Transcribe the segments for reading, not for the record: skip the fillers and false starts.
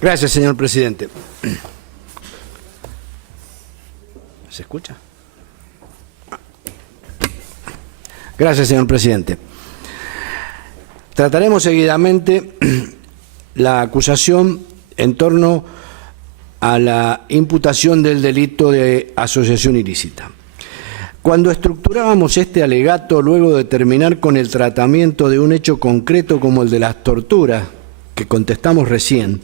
Gracias, señor presidente. ¿Se escucha? Gracias, señor presidente. Trataremos seguidamente la acusación en torno a la imputación del delito de asociación ilícita. Cuando estructurábamos este alegato, luego de terminar con el tratamiento de un hecho concreto como el de las torturas, que contestamos recién,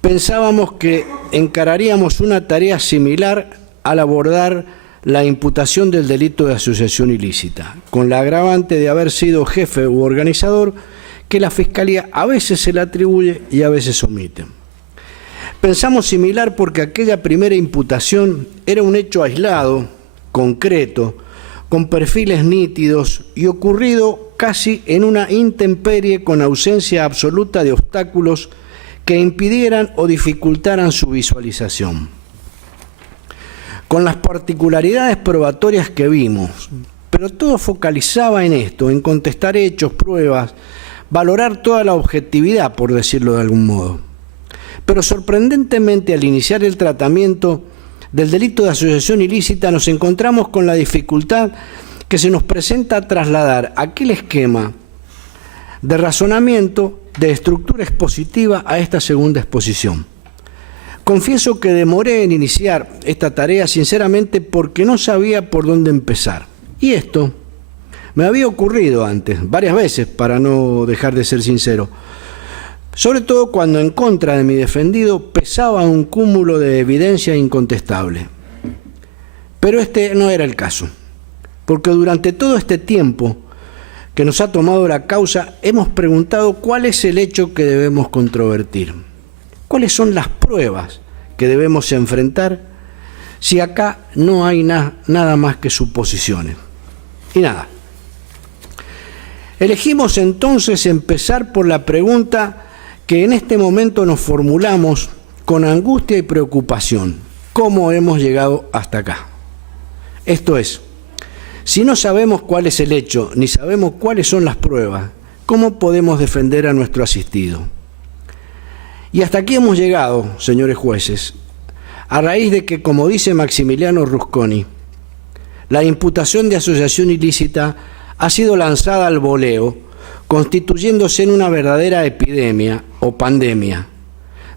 pensábamos que encararíamos una tarea similar al abordar la imputación del delito de asociación ilícita, con la agravante de haber sido jefe u organizador, que la Fiscalía a veces se le atribuye y a veces omite. Pensamos similar porque aquella primera imputación era un hecho aislado, concreto, con perfiles nítidos y ocurrido casi en una intemperie con ausencia absoluta de obstáculos que impidieran o dificultaran su visualización. Con las particularidades probatorias que vimos, pero todo focalizaba en esto, en contestar hechos, pruebas, valorar toda la objetividad, por decirlo de algún modo. Pero sorprendentemente, al iniciar el tratamiento del delito de asociación ilícita, nos encontramos con la dificultad que se nos presenta a trasladar aquel esquema de razonamiento, de estructura expositiva a esta segunda exposición. Confieso que demoré en iniciar esta tarea sinceramente porque no sabía por dónde empezar. Y esto me había ocurrido antes, varias veces, para no dejar de ser sincero. Sobre todo cuando en contra de mi defendido pesaba un cúmulo de evidencia incontestable. Pero este no era el caso, porque durante todo este tiempo que nos ha tomado la causa, hemos preguntado cuál es el hecho que debemos controvertir. ¿Cuáles son las pruebas que debemos enfrentar si acá no hay nada más que suposiciones? Y nada. Elegimos entonces empezar por la pregunta que en este momento nos formulamos con angustia y preocupación. ¿Cómo hemos llegado hasta acá? Esto es, si no sabemos cuál es el hecho, ni sabemos cuáles son las pruebas, ¿cómo podemos defender a nuestro asistido? Y hasta aquí hemos llegado, señores jueces, a raíz de que, como dice Maximiliano Rusconi, la imputación de asociación ilícita ha sido lanzada al voleo, constituyéndose en una verdadera epidemia o pandemia,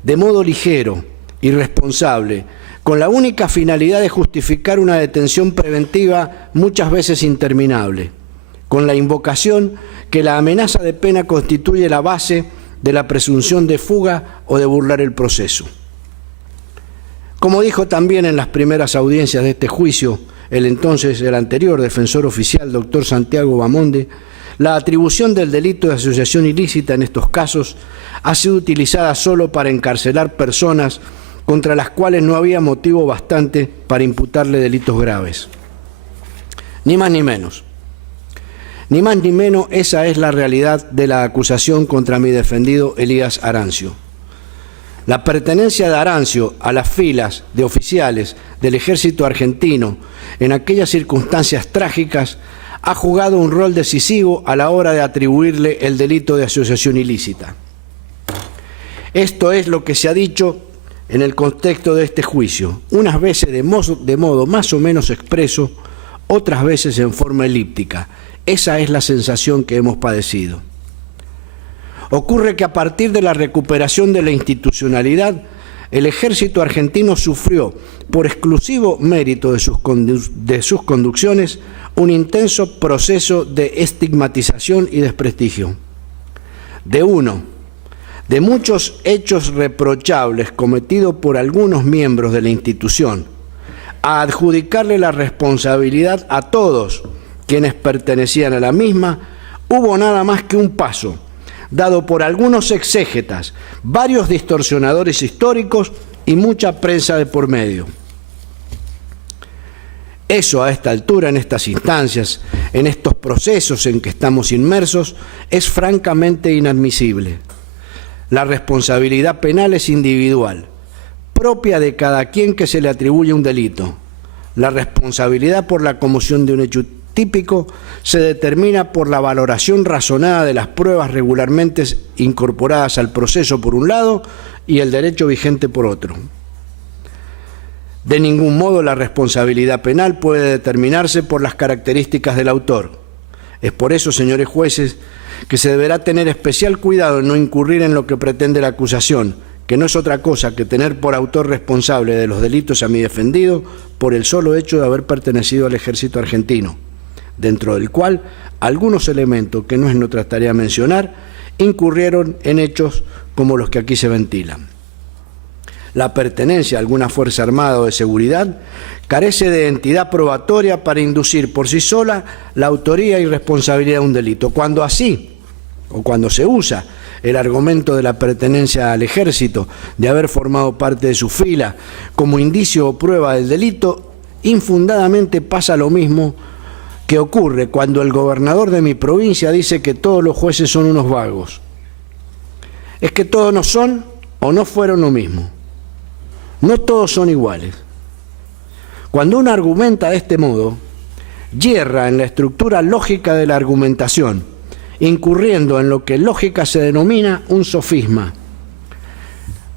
de modo ligero, irresponsable, con la única finalidad de justificar una detención preventiva muchas veces interminable, con la invocación que la amenaza de pena constituye la base de la presunción de fuga o de burlar el proceso. Como dijo también en las primeras audiencias de este juicio el anterior defensor oficial, doctor Santiago Bamonde, la atribución del delito de asociación ilícita en estos casos ha sido utilizada solo para encarcelar personas contra las cuales no había motivo bastante para imputarle delitos graves. Ni más ni menos. Ni más ni menos, esa es la realidad de la acusación contra mi defendido Elías Arancio. La pertenencia de Arancio a las filas de oficiales del ejército argentino en aquellas circunstancias trágicas ha jugado un rol decisivo a la hora de atribuirle el delito de asociación ilícita. Esto es lo que se ha dicho en el contexto de este juicio, unas veces de modo más o menos expreso, otras veces en forma elíptica. Esa es la sensación que hemos padecido. Ocurre que a partir de la recuperación de la institucionalidad, el ejército argentino sufrió, por exclusivo mérito de sus conducciones, un intenso proceso de estigmatización y desprestigio. De muchos hechos reprochables cometidos por algunos miembros de la institución, a adjudicarle la responsabilidad a todos quienes pertenecían a la misma, hubo nada más que un paso, dado por algunos exégetas, varios distorsionadores históricos y mucha prensa de por medio. Eso a esta altura, en estas instancias, en estos procesos en que estamos inmersos, es francamente inadmisible. La responsabilidad penal es individual, propia de cada quien que se le atribuye un delito. La responsabilidad por la comisión de un hecho típico se determina por la valoración razonada de las pruebas regularmente incorporadas al proceso por un lado y el derecho vigente por otro. De ningún modo la responsabilidad penal puede determinarse por las características del autor. Es por eso, señores jueces, que se deberá tener especial cuidado en no incurrir en lo que pretende la acusación, que no es otra cosa que tener por autor responsable de los delitos a mi defendido por el solo hecho de haber pertenecido al ejército argentino, dentro del cual algunos elementos que no es nuestra tarea mencionar incurrieron en hechos como los que aquí se ventilan. La pertenencia a alguna fuerza armada o de seguridad carece de entidad probatoria para inducir por sí sola la autoría y responsabilidad de un delito. Cuando así, o cuando se usa el argumento de la pertenencia al ejército, de haber formado parte de su fila, como indicio o prueba del delito, infundadamente pasa lo mismo que ocurre cuando el gobernador de mi provincia dice que todos los jueces son unos vagos. Es que todos no son o no fueron lo mismo. No todos son iguales. Cuando uno argumenta de este modo, yerra en la estructura lógica de la argumentación, incurriendo en lo que en lógica se denomina un sofisma.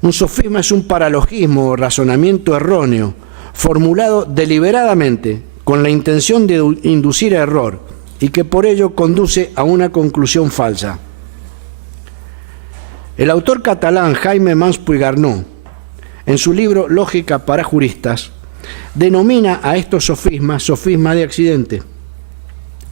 Un sofisma es un paralogismo o razonamiento erróneo, formulado deliberadamente con la intención de inducir a error y que por ello conduce a una conclusión falsa. El autor catalán Jaime Manspuig Arnaud, en su libro Lógica para juristas, denomina a estos sofismas sofisma de accidente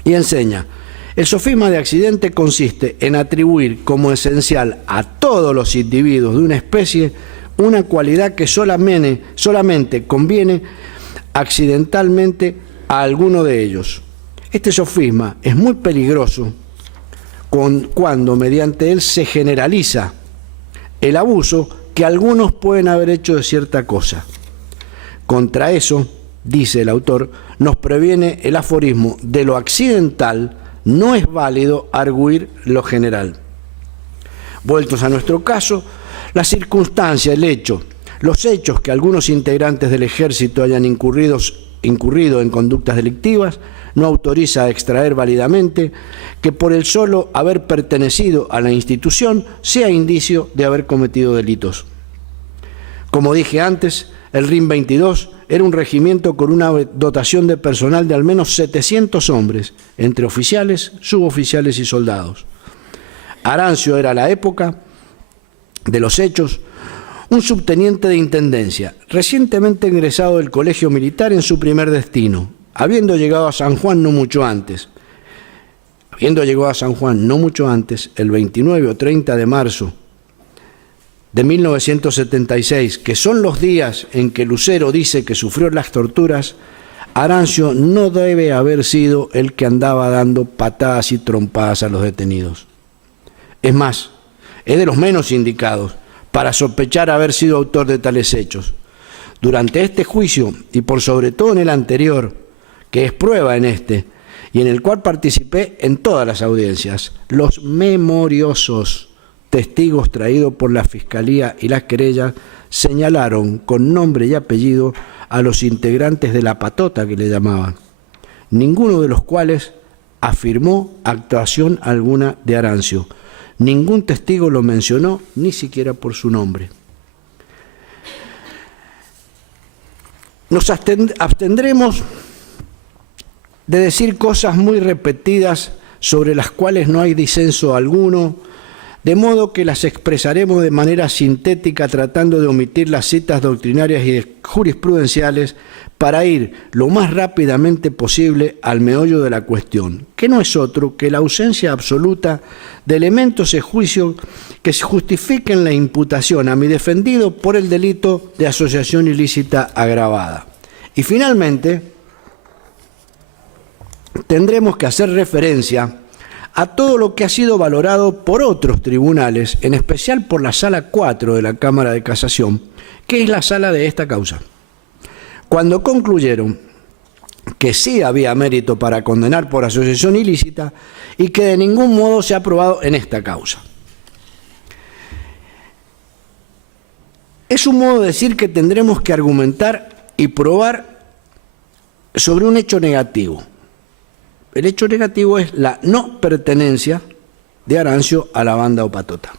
y enseña: el sofisma de accidente consiste en atribuir como esencial a todos los individuos de una especie una cualidad que solamente conviene accidentalmente a alguno de ellos. Este sofisma es muy peligroso cuando mediante él se generaliza el abuso que algunos pueden haber hecho de cierta cosa. Contra eso, dice el autor, nos previene el aforismo: de lo accidental no es válido arguir lo general. Vueltos a nuestro caso, la circunstancia, el hecho, los hechos que algunos integrantes del ejército hayan incurrido en conductas delictivas no autoriza a extraer válidamente que por el solo haber pertenecido a la institución sea indicio de haber cometido delitos. Como dije antes, el RIM 22 era un regimiento con una dotación de personal de al menos 700 hombres, entre oficiales, suboficiales y soldados. Arancio era a la época de los hechos un subteniente de intendencia, recientemente egresado del colegio militar en su primer destino, habiendo llegado a San Juan no mucho antes. El 29 o 30 de marzo de 1976, que son los días en que Lucero dice que sufrió las torturas, Arancio no debe haber sido el que andaba dando patadas y trompadas a los detenidos. Es más, es de los menos indicados para sospechar haber sido autor de tales hechos. Durante este juicio, y por sobre todo en el anterior, que es prueba en este, y en el cual participé en todas las audiencias, los memoriosos testigos traídos por la Fiscalía y las querellas señalaron con nombre y apellido a los integrantes de la patota que le llamaban, ninguno de los cuales afirmó actuación alguna de Arancio. Ningún testigo lo mencionó, ni siquiera por su nombre. Nos abstendremos de decir cosas muy repetidas sobre las cuales no hay disenso alguno, de modo que las expresaremos de manera sintética tratando de omitir las citas doctrinarias y jurisprudenciales para ir lo más rápidamente posible al meollo de la cuestión, que no es otro que la ausencia absoluta de elementos de juicio que justifiquen la imputación a mi defendido por el delito de asociación ilícita agravada. Y finalmente, tendremos que hacer referencia a todo lo que ha sido valorado por otros tribunales, en especial por la Sala 4 de la Cámara de Casación, que es la sala de esta causa. Cuando concluyeron que sí había mérito para condenar por asociación ilícita y que de ningún modo se ha probado en esta causa. Es un modo de decir que tendremos que argumentar y probar sobre un hecho negativo. El hecho negativo es la no pertenencia de Arancio a la banda o patota.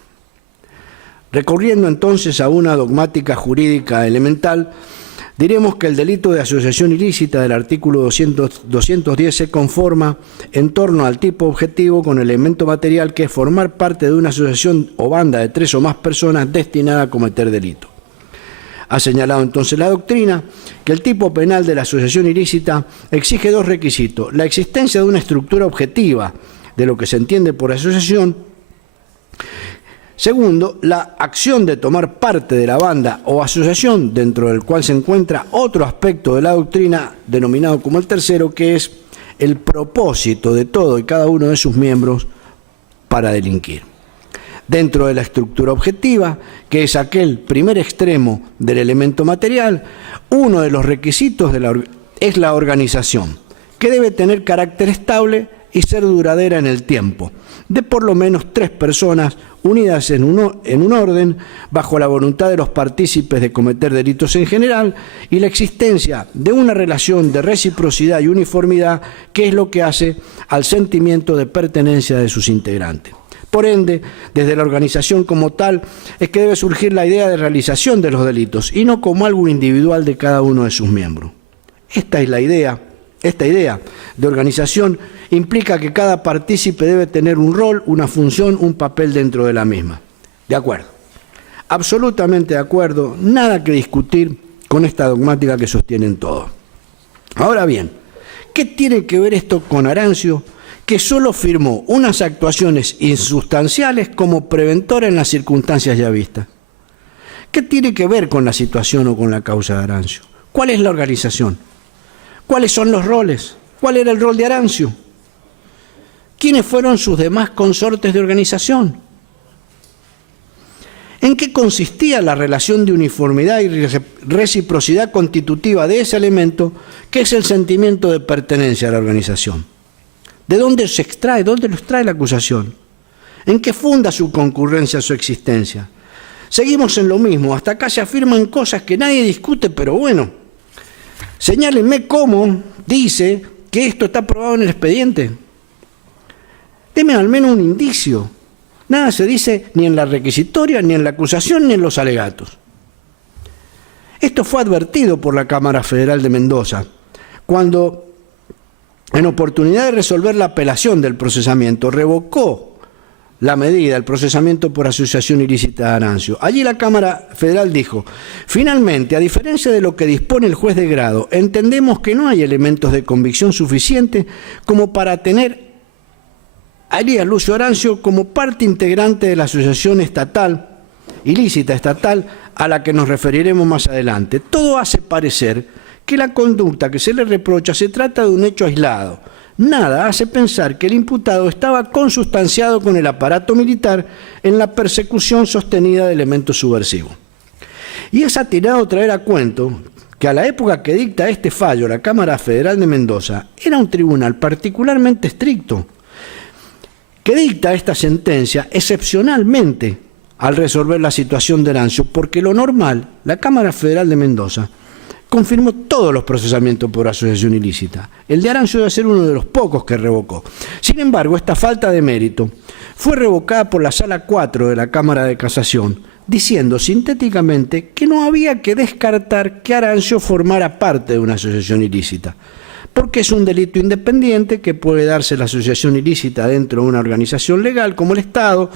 Recurriendo entonces a una dogmática jurídica elemental, diremos que el delito de asociación ilícita del artículo 210 se conforma en torno al tipo objetivo con elemento material que es formar parte de una asociación o banda de 3 o más personas destinada a cometer delito. Ha señalado entonces la doctrina que el tipo penal de la asociación ilícita exige 2 requisitos: la existencia de una estructura objetiva de lo que se entiende por asociación. Segundo, la acción de tomar parte de la banda o asociación, dentro del cual se encuentra otro aspecto de la doctrina denominado como el tercero, que es el propósito de todo y cada uno de sus miembros para delinquir. Dentro de la estructura objetiva, que es aquel primer extremo del elemento material, uno de los requisitos es la organización, que debe tener carácter estable y ser duradera en el tiempo, de por lo menos 3 personas unidas en un orden, bajo la voluntad de los partícipes de cometer delitos en general, y la existencia de una relación de reciprocidad y uniformidad, que es lo que hace al sentimiento de pertenencia de sus integrantes. Por ende, desde la organización como tal, es que debe surgir la idea de realización de los delitos, y no como algo individual de cada uno de sus miembros. Esta idea de organización implica que cada partícipe debe tener un rol, una función, un papel dentro de la misma. De acuerdo. Absolutamente de acuerdo, nada que discutir con esta dogmática que sostienen todos. Ahora bien, ¿qué tiene que ver esto con Arancio, que solo firmó unas actuaciones insustanciales como preventora en las circunstancias ya vistas? ¿Qué tiene que ver con la situación o con la causa de Arancio? ¿Cuál es la organización? ¿Cuáles son los roles? ¿Cuál era el rol de Arancio? ¿Quiénes fueron sus demás consortes de organización? ¿En qué consistía la relación de uniformidad y reciprocidad constitutiva de ese elemento, que es el sentimiento de pertenencia a la organización? ¿De dónde se extrae? ¿Dónde lo extrae la acusación? ¿En qué funda su concurrencia, su existencia? Seguimos en lo mismo. Hasta acá se afirman cosas que nadie discute, pero bueno, señálenme cómo dice que esto está probado en el expediente. Deme al menos un indicio. Nada se dice ni en la requisitoria, ni en la acusación, ni en los alegatos. Esto fue advertido por la Cámara Federal de Mendoza, cuando, en oportunidad de resolver la apelación del procesamiento, revocó la medida, el procesamiento por asociación ilícita de Arancio. Allí la Cámara Federal dijo: finalmente, a diferencia de lo que dispone el juez de grado, entendemos que no hay elementos de convicción suficientes como para tener a Elías Lucio Arancio como parte integrante de la asociación estatal, ilícita estatal, a la que nos referiremos más adelante. Todo hace parecer que la conducta que se le reprocha se trata de un hecho aislado. Nada hace pensar que el imputado estaba consustanciado con el aparato militar en la persecución sostenida de elementos subversivos. Y es atinado traer a cuento que a la época que dicta este fallo la Cámara Federal de Mendoza era un tribunal particularmente estricto, que dicta esta sentencia excepcionalmente al resolver la situación de Arancio, porque lo normal, la Cámara Federal de Mendoza confirmó todos los procesamientos por asociación ilícita. El de Arancio debe ser uno de los pocos que revocó. Sin embargo, esta falta de mérito fue revocada por la Sala 4 de la Cámara de Casación, diciendo sintéticamente que no había que descartar que Arancio formara parte de una asociación ilícita, porque es un delito independiente que puede darse la asociación ilícita dentro de una organización legal como el Estado,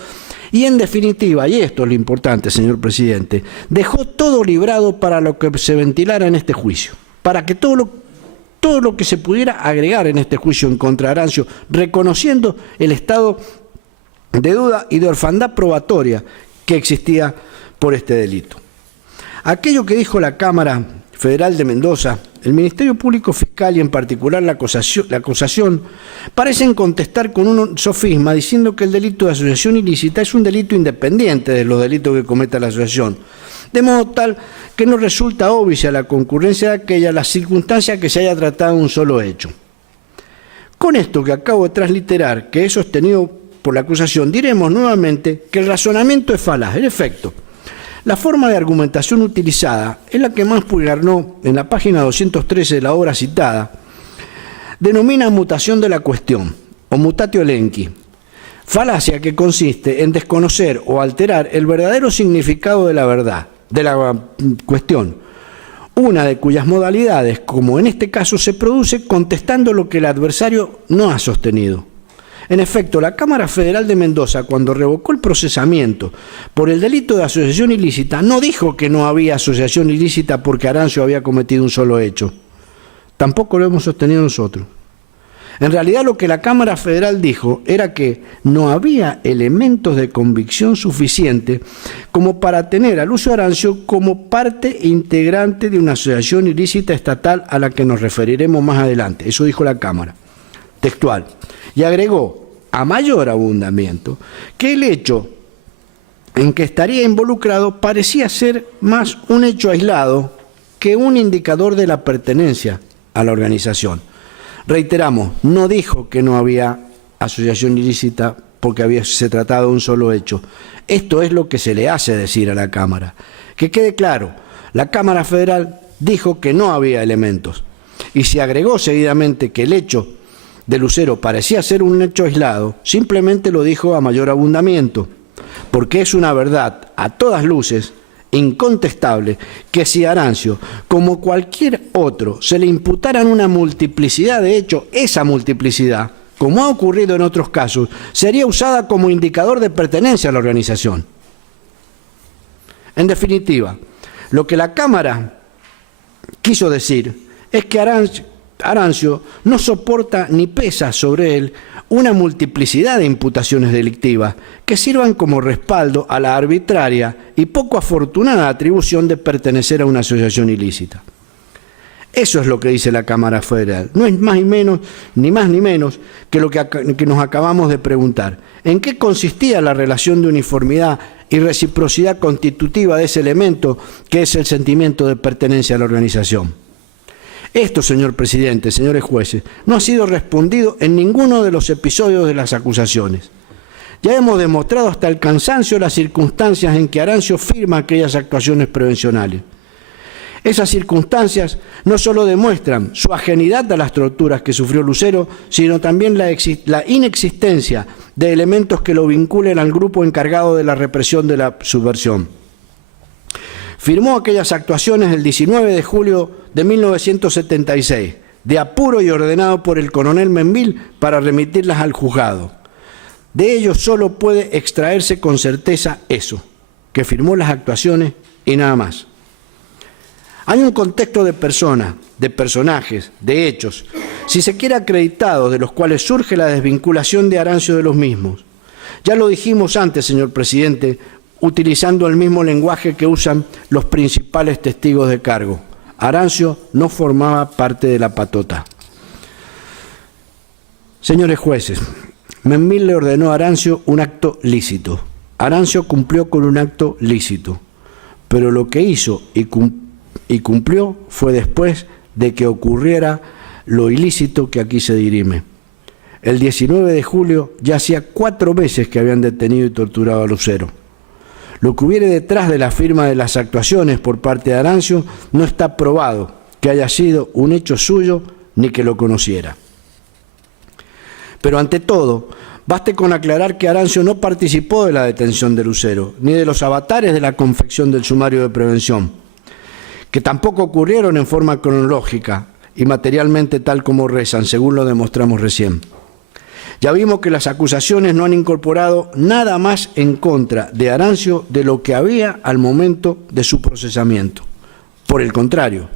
y en definitiva, y esto es lo importante, señor presidente, dejó todo librado para lo que se ventilara en este juicio, para que todo lo que se pudiera agregar en este juicio en contra de Arancio, reconociendo el estado de duda y de orfandad probatoria que existía por este delito. Aquello que dijo la Cámara Federal de Mendoza, el Ministerio Público Fiscal y en particular la acusación parecen contestar con un sofisma diciendo que el delito de asociación ilícita es un delito independiente de los delitos que cometa la asociación, de modo tal que no resulta obvia la concurrencia de aquella las circunstancias que se haya tratado un solo hecho. Con esto que acabo de transliterar, que es sostenido por la acusación, diremos nuevamente que el razonamiento es falaz. En efecto, la forma de argumentación utilizada es la que más pulgarnó en la página 213 de la obra citada, denomina mutación de la cuestión, o mutatio elenchi, falacia que consiste en desconocer o alterar el verdadero significado de la verdad, de la cuestión, una de cuyas modalidades, como en este caso, se produce contestando lo que el adversario no ha sostenido. En efecto, la Cámara Federal de Mendoza, cuando revocó el procesamiento por el delito de asociación ilícita, no dijo que no había asociación ilícita porque Arancio había cometido un solo hecho. Tampoco lo hemos sostenido nosotros. En realidad, lo que la Cámara Federal dijo era que no había elementos de convicción suficiente como para tener a Lucio Arancio como parte integrante de una asociación ilícita estatal a la que nos referiremos más adelante. Eso dijo la Cámara. Textual. Y agregó, a mayor abundamiento, que el hecho en que estaría involucrado parecía ser más un hecho aislado que un indicador de la pertenencia a la organización. Reiteramos, no dijo que no había asociación ilícita porque se trataba de un solo hecho. Esto es lo que se le hace decir a la Cámara. Que quede claro, la Cámara Federal dijo que no había elementos y se agregó seguidamente que el hecho de Lucero parecía ser un hecho aislado, simplemente lo dijo a mayor abundamiento, porque es una verdad a todas luces incontestable que si a Arancio, como cualquier otro, se le imputaran una multiplicidad de hechos, esa multiplicidad, como ha ocurrido en otros casos, sería usada como indicador de pertenencia a la organización. En definitiva, lo que la Cámara quiso decir es que Arancio no soporta ni pesa sobre él una multiplicidad de imputaciones delictivas que sirvan como respaldo a la arbitraria y poco afortunada atribución de pertenecer a una asociación ilícita. Eso es lo que dice la Cámara Federal. No es más ni menos que lo que nos acabamos de preguntar. ¿En qué consistía la relación de uniformidad y reciprocidad constitutiva de ese elemento que es el sentimiento de pertenencia a la organización? Esto, señor presidente, señores jueces, no ha sido respondido en ninguno de los episodios de las acusaciones. Ya hemos demostrado hasta el cansancio las circunstancias en que Arancio firma aquellas actuaciones prevencionales. Esas circunstancias no solo demuestran su ajenidad a las torturas que sufrió Lucero, sino también la inexistencia de elementos que lo vinculen al grupo encargado de la represión de la subversión. Firmó aquellas actuaciones el 19 de julio de 1976, de apuro y ordenado por el coronel Menville para remitirlas al juzgado. De ello solo puede extraerse con certeza eso, que firmó las actuaciones y nada más. Hay un contexto de personas, de personajes, de hechos, si se quiere acreditados, de los cuales surge la desvinculación de Arancio de los mismos. Ya lo dijimos antes, señor presidente, utilizando el mismo lenguaje que usan los principales testigos de cargo. Arancio no formaba parte de la patota. Señores jueces, Menville le ordenó a Arancio un acto lícito. Arancio cumplió con un acto lícito, pero lo que hizo y cumplió fue después de que ocurriera lo ilícito que aquí se dirime. El 19 de julio ya hacía 4 meses que habían detenido y torturado a Lucero. Lo que hubiere detrás de la firma de las actuaciones por parte de Arancio no está probado que haya sido un hecho suyo ni que lo conociera. Pero ante todo, baste con aclarar que Arancio no participó de la detención de Lucero, ni de los avatares de la confección del sumario de prevención, que tampoco ocurrieron en forma cronológica y materialmente tal como rezan, según lo demostramos recién. Ya vimos que las acusaciones no han incorporado nada más en contra de Arancio de lo que había al momento de su procesamiento. Por el contrario,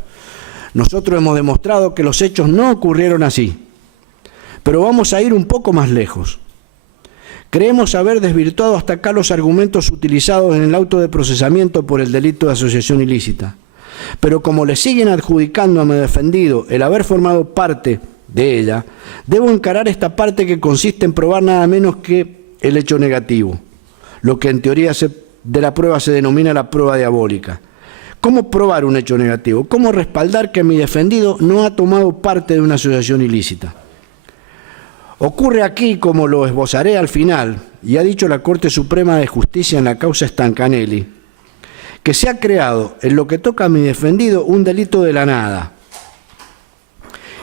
nosotros hemos demostrado que los hechos no ocurrieron así. Pero vamos a ir un poco más lejos. Creemos haber desvirtuado hasta acá los argumentos utilizados en el auto de procesamiento por el delito de asociación ilícita. Pero como le siguen adjudicando a mi defendido el haber formado parte de ella, debo encarar esta parte que consiste en probar nada menos que el hecho negativo, lo que en teoría de la prueba se denomina la prueba diabólica. ¿Cómo probar un hecho negativo? ¿Cómo respaldar que mi defendido no ha tomado parte de una asociación ilícita? Ocurre aquí, como lo esbozaré al final, y ha dicho la Corte Suprema de Justicia en la causa Stancanelli, que se ha creado en lo que toca a mi defendido un delito de la nada.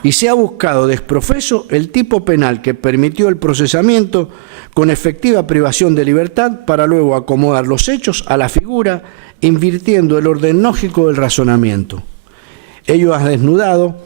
y se ha buscado desprofeso el tipo penal que permitió el procesamiento con efectiva privación de libertad para luego acomodar los hechos a la figura, invirtiendo el orden lógico del razonamiento. Ello ha desnudado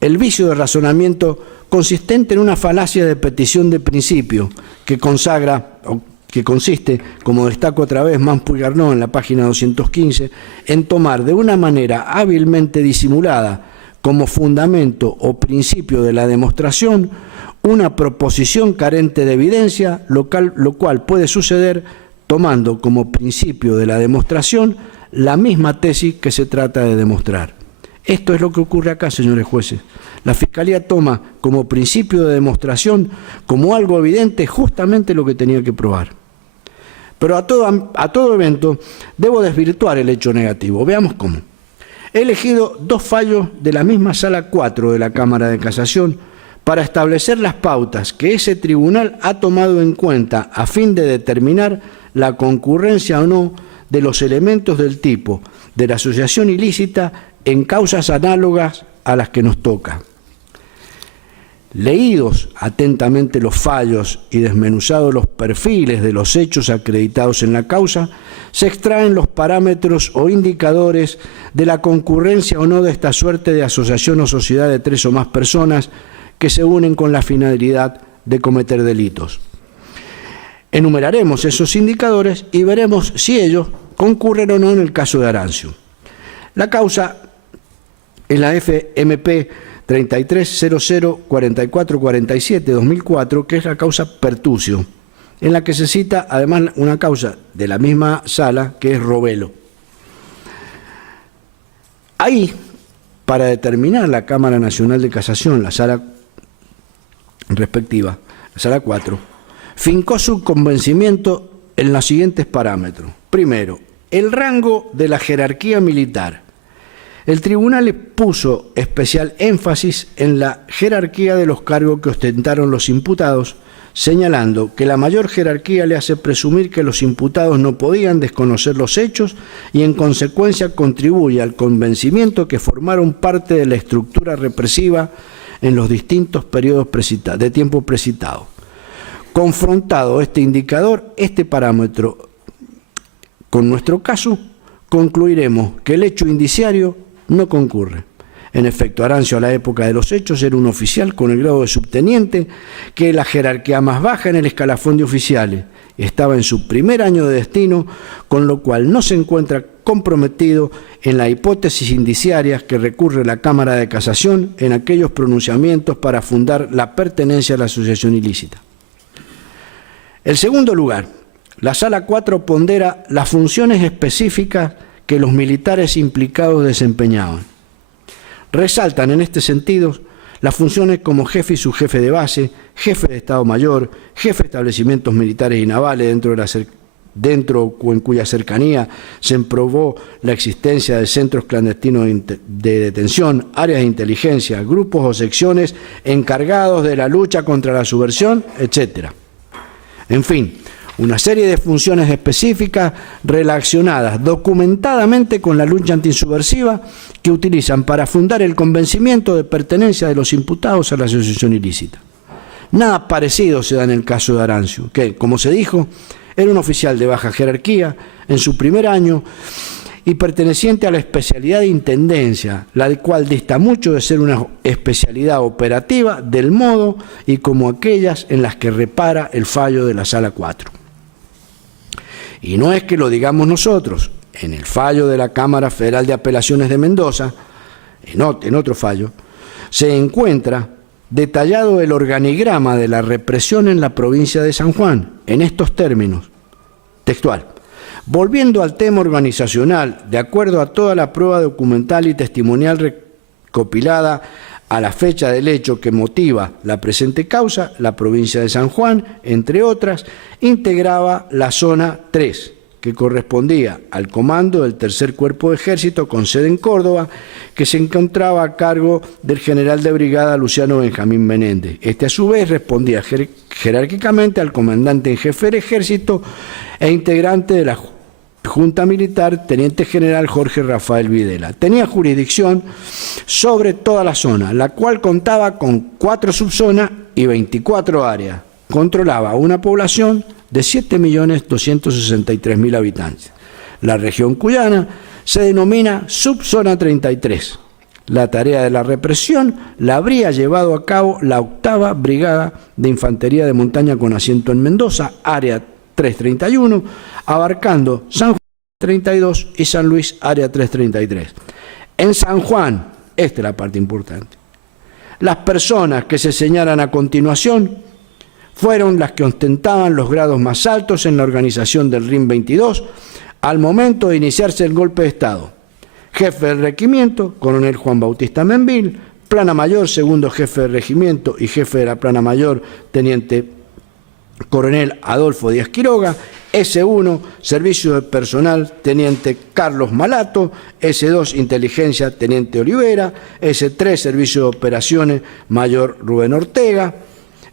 el vicio de razonamiento consistente en una falacia de petición de principio que consiste, como destaco otra vez Manspo y Garneau en la página 215, en tomar de una manera hábilmente disimulada como fundamento o principio de la demostración una proposición carente de evidencia, lo cual puede suceder tomando como principio de la demostración la misma tesis que se trata de demostrar. Esto es lo que ocurre acá, señores jueces. La Fiscalía toma como principio de demostración, como algo evidente, justamente lo que tenía que probar. Pero a todo evento debo desvirtuar el hecho negativo. Veamos cómo. He elegido dos fallos de la misma Sala 4 de la Cámara de Casación para establecer las pautas que ese tribunal ha tomado en cuenta a fin de determinar la concurrencia o no de los elementos del tipo de la asociación ilícita en causas análogas a las que nos toca. Leídos atentamente los fallos y desmenuzados los perfiles de los hechos acreditados en la causa, se extraen los parámetros o indicadores de la concurrencia o no de esta suerte de asociación o sociedad de tres o más personas que se unen con la finalidad de cometer delitos. Enumeraremos esos indicadores y veremos si ellos concurren o no en el caso de Arancio. La causa es la FMP 33004447-2004, que es la causa Pertucio, en la que se cita además una causa de la misma sala, que es Robelo. Ahí, para determinar la Cámara Nacional de Casación, la sala respectiva, la sala 4, fincó su convencimiento en los siguientes parámetros. Primero, el rango de la jerarquía militar. El tribunal puso especial énfasis en la jerarquía de los cargos que ostentaron los imputados, señalando que la mayor jerarquía le hace presumir que los imputados no podían desconocer los hechos y en consecuencia contribuye al convencimiento que formaron parte de la estructura represiva en los distintos periodos de tiempo precitados. Confrontado este indicador, este parámetro con nuestro caso, concluiremos que el hecho indiciario no concurre. En efecto, Arancio a la época de los hechos era un oficial con el grado de subteniente, que es la jerarquía más baja en el escalafón de oficiales. Estaba en su primer año de destino, con lo cual no se encuentra comprometido en la hipótesis indiciarias que recurre la Cámara de Casación en aquellos pronunciamientos para fundar la pertenencia a la asociación ilícita. En segundo lugar, la Sala 4 pondera las funciones específicas que los militares implicados desempeñaban. Resaltan en este sentido las funciones como jefe y subjefe de base, jefe de Estado Mayor, jefe de establecimientos militares y navales dentro o en cuya cercanía se probó la existencia de centros clandestinos de detención, áreas de inteligencia, grupos o secciones encargados de la lucha contra la subversión, etc. En fin, una serie de funciones específicas relacionadas documentadamente con la lucha antisubversiva que utilizan para fundar el convencimiento de pertenencia de los imputados a la asociación ilícita. Nada parecido se da en el caso de Arancio, que, como se dijo, era un oficial de baja jerarquía en su primer año y perteneciente a la especialidad de intendencia, la cual dista mucho de ser una especialidad operativa del modo y como aquellas en las que repara el fallo de la Sala 4. Y no es que lo digamos nosotros, en el fallo de la Cámara Federal de Apelaciones de Mendoza, en otro fallo, se encuentra detallado el organigrama de la represión en la provincia de San Juan, en estos términos, textual. Volviendo al tema organizacional, de acuerdo a toda la prueba documental y testimonial recopilada a la fecha del hecho que motiva la presente causa, la provincia de San Juan, entre otras, integraba la zona 3, que correspondía al comando del Tercer Cuerpo de Ejército con sede en Córdoba, que se encontraba a cargo del general de brigada Luciano Benjamín Menéndez. Este, a su vez, respondía jerárquicamente al comandante en jefe del Ejército e integrante de la Junta Militar, Teniente General Jorge Rafael Videla. Tenía jurisdicción sobre toda la zona, la cual contaba con 4 subzonas y 24 áreas. Controlaba una población de 7.263.000 habitantes. La región cuyana se denomina Subzona 33. La tarea de la represión la habría llevado a cabo la 8ª Brigada de Infantería de Montaña con asiento en Mendoza, área 331, abarcando San Juan 32 y San Luis, área 333. En San Juan, esta es la parte importante, las personas que se señalan a continuación fueron las que ostentaban los grados más altos en la organización del RIM 22 al momento de iniciarse el golpe de Estado. Jefe del regimiento, coronel Juan Bautista Menville; plana mayor, segundo jefe del regimiento y jefe de la plana mayor, teniente coronel Adolfo Díaz Quiroga; S1, servicio de personal, teniente Carlos Malato; S2, inteligencia, teniente Olivera; S3, servicio de operaciones, mayor Rubén Ortega;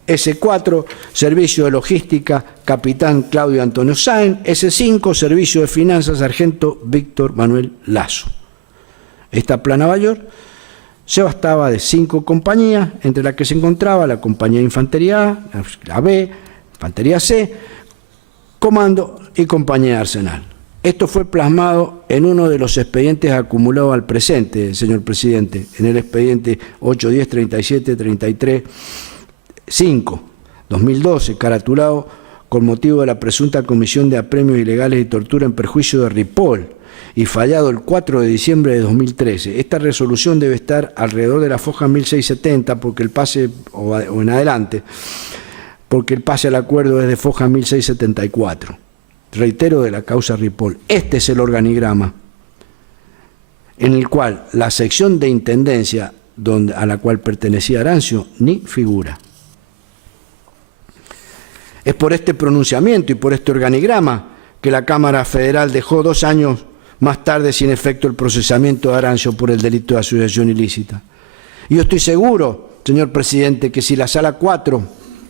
S4, servicio de logística, capitán Claudio Antonio Sáenz; S5, servicio de finanzas, sargento Víctor Manuel Lazo. Esta plana mayor se bastaba de 5 compañías, entre las que se encontraba la compañía de infantería A, la B, infantería C, comando y compañía de arsenal. Esto fue plasmado en uno de los expedientes acumulados al presente, señor presidente, en el expediente 810-37-33-5, 2012, caratulado con motivo de la presunta comisión de apremios ilegales y tortura en perjuicio de Ripoll, y fallado el 4 de diciembre de 2013. Esta resolución debe estar alrededor de la foja 1670, porque el pase, o en adelante, porque el pase al acuerdo es de foja 1674. Reitero, de la causa Ripoll. Este es el organigrama en el cual la sección de intendencia a la cual pertenecía Arancio ni figura. Es por este pronunciamiento y por este organigrama que la Cámara Federal dejó 2 años más tarde sin efecto el procesamiento de Arancio por el delito de asociación ilícita. Y yo estoy seguro, señor presidente, que si la Sala 4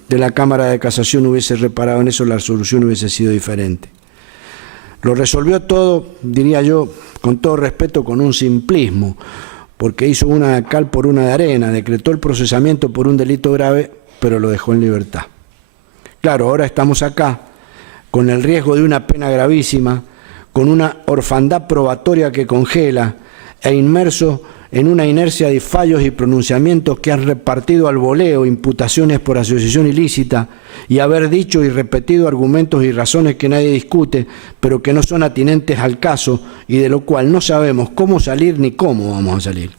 de la Cámara de Casación hubiese reparado en eso, la resolución hubiese sido diferente. Lo resolvió todo, diría yo, con todo respeto, con un simplismo, porque hizo una de cal por una de arena, decretó el procesamiento por un delito grave, pero lo dejó en libertad. Claro, ahora estamos acá, con el riesgo de una pena gravísima, con una orfandad probatoria que congela, e inmerso en una inercia de fallos y pronunciamientos que han repartido al voleo imputaciones por asociación ilícita y haber dicho y repetido argumentos y razones que nadie discute, pero que no son atinentes al caso y de lo cual no sabemos cómo salir ni cómo vamos a salir.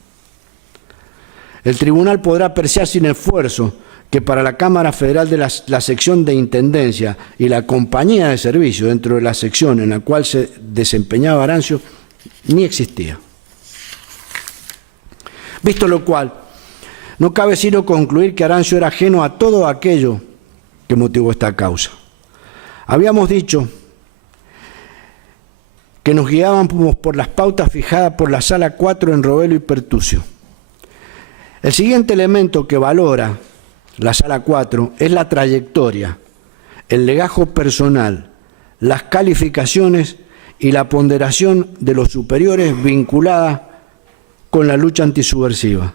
El tribunal podrá apreciar sin esfuerzo que para la Cámara Federal de la sección de Intendencia y la compañía de servicio dentro de la sección en la cual se desempeñaba Arancio ni existía. Visto lo cual, no cabe sino concluir que Arancio era ajeno a todo aquello que motivó esta causa. Habíamos dicho que nos guiábamos por las pautas fijadas por la Sala 4 en Robelo y Pertucio. El siguiente elemento que valora la Sala 4 es la trayectoria, el legajo personal, las calificaciones y la ponderación de los superiores vinculadas con la lucha antisubversiva.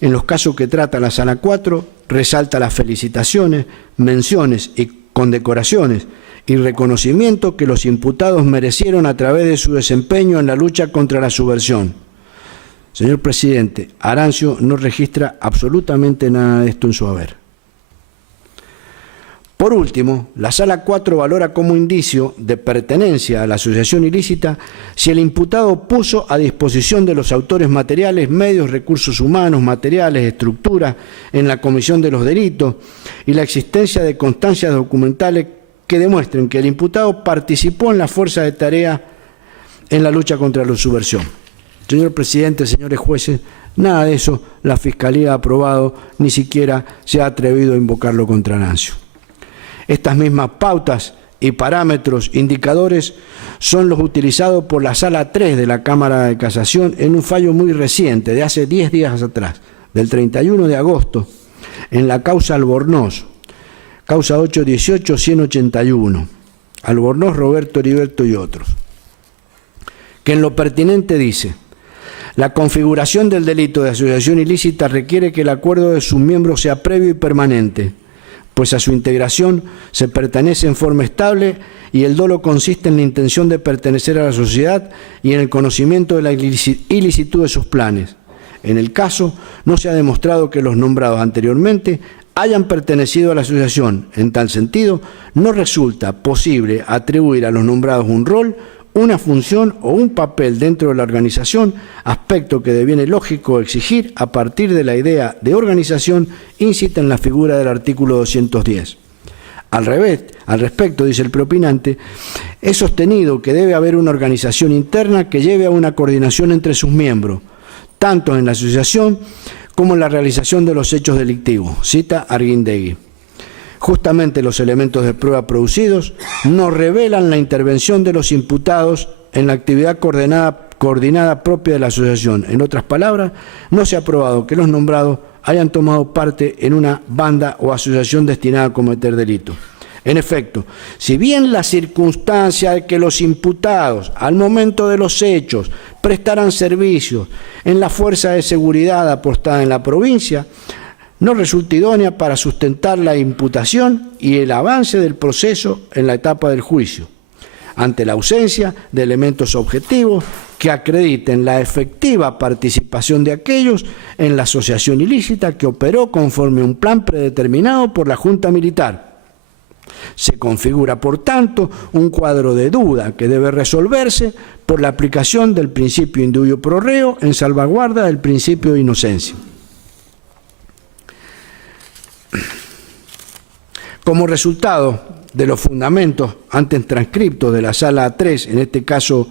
En los casos que trata la Sala 4, resalta las felicitaciones, menciones y condecoraciones y reconocimiento que los imputados merecieron a través de su desempeño en la lucha contra la subversión. Señor presidente, Arancio no registra absolutamente nada de esto en su haber. Por último, la Sala 4 valora como indicio de pertenencia a la asociación ilícita si el imputado puso a disposición de los autores materiales, medios, recursos humanos, materiales, estructuras en la comisión de los delitos y la existencia de constancias documentales que demuestren que el imputado participó en la fuerza de tarea en la lucha contra la subversión. Señor presidente, señores jueces, nada de eso la Fiscalía ha aprobado, ni siquiera se ha atrevido a invocarlo contra Arancio. Estas mismas pautas y parámetros indicadores son los utilizados por la Sala 3 de la Cámara de Casación en un fallo muy reciente, de hace 10 días atrás, del 31 de agosto, en la causa Albornoz, causa 818-181, Albornoz, Roberto Heriberto y otros. que en lo pertinente dice: la configuración del delito de asociación ilícita requiere que el acuerdo de sus miembros sea previo y permanente, pues a su integración se pertenece en forma estable y el dolo consiste en la intención de pertenecer a la sociedad y en el conocimiento de la ilicitud de sus planes. En el caso, no se ha demostrado que los nombrados anteriormente hayan pertenecido a la asociación. En tal sentido, no resulta posible atribuir a los nombrados un rol, una función o un papel dentro de la organización, aspecto que deviene lógico exigir a partir de la idea de organización incita en la figura del artículo 210. Al respecto, dice el propinante, he sostenido que debe haber una organización interna que lleve a una coordinación entre sus miembros, tanto en la asociación como en la realización de los hechos delictivos. Cita Arguindegui. Justamente los elementos de prueba producidos nos revelan la intervención de los imputados en la actividad coordinada propia de la asociación. En otras palabras, no se ha probado que los nombrados hayan tomado parte en una banda o asociación destinada a cometer delitos. En efecto, si bien la circunstancia de que los imputados, al momento de los hechos, prestaran servicios en la fuerza de seguridad apostada en la provincia, no resulta idónea para sustentar la imputación y el avance del proceso en la etapa del juicio, ante la ausencia de elementos objetivos que acrediten la efectiva participación de aquellos en la asociación ilícita que operó conforme a un plan predeterminado por la Junta Militar. Se configura, por tanto, un cuadro de duda que debe resolverse por la aplicación del principio indubio pro reo en salvaguarda del principio de inocencia. Como resultado de los fundamentos antes transcriptos de la Sala 3, en este caso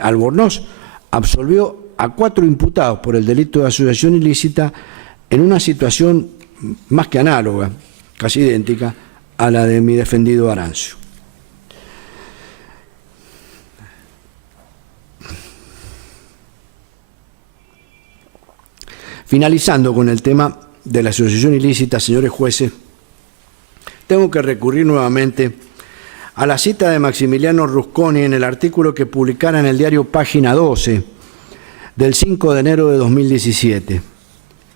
Albornoz, absolvió a 4 imputados por el delito de asociación ilícita en una situación más que análoga, casi idéntica, a la de mi defendido Arancio. Finalizando con el tema de la asociación ilícita, señores jueces, tengo que recurrir nuevamente a la cita de Maximiliano Rusconi en el artículo que publicara en el diario Página 12 del 5 de enero de 2017.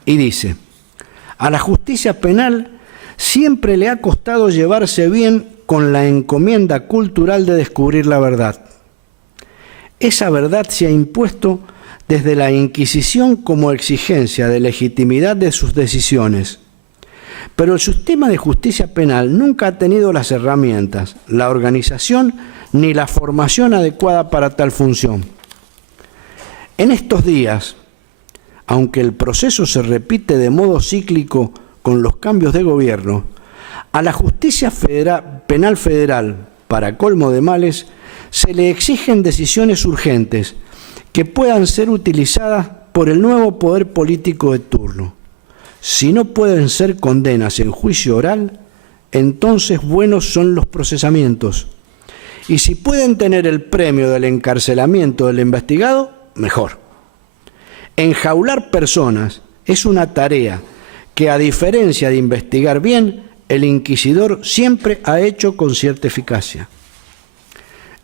Y dice: a la justicia penal siempre le ha costado llevarse bien con la encomienda cultural de descubrir la verdad. Esa verdad se ha impuesto desde la Inquisición como exigencia de legitimidad de sus decisiones. Pero el sistema de justicia penal nunca ha tenido las herramientas, la organización ni la formación adecuada para tal función. En estos días, aunque el proceso se repite de modo cíclico con los cambios de gobierno, a la justicia penal federal, para colmo de males, se le exigen decisiones urgentes que puedan ser utilizadas por el nuevo poder político de turno. Si no pueden ser condenas en juicio oral, entonces buenos son los procesamientos. Y si pueden tener el premio del encarcelamiento del investigado, mejor. Enjaular personas es una tarea que, a diferencia de investigar bien, el inquisidor siempre ha hecho con cierta eficacia.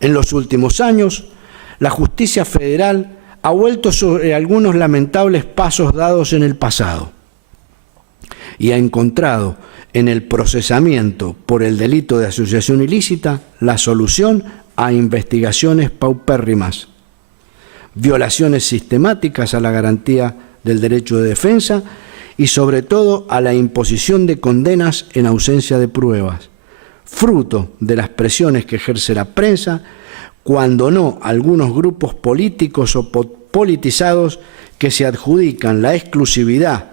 En los últimos años, la justicia federal ha vuelto sobre algunos lamentables pasos dados en el pasado y ha encontrado en el procesamiento por el delito de asociación ilícita la solución a investigaciones paupérrimas, violaciones sistemáticas a la garantía del derecho de defensa y sobre todo a la imposición de condenas en ausencia de pruebas, fruto de las presiones que ejerce la prensa, cuando no algunos grupos políticos o politizados que se adjudican la exclusiva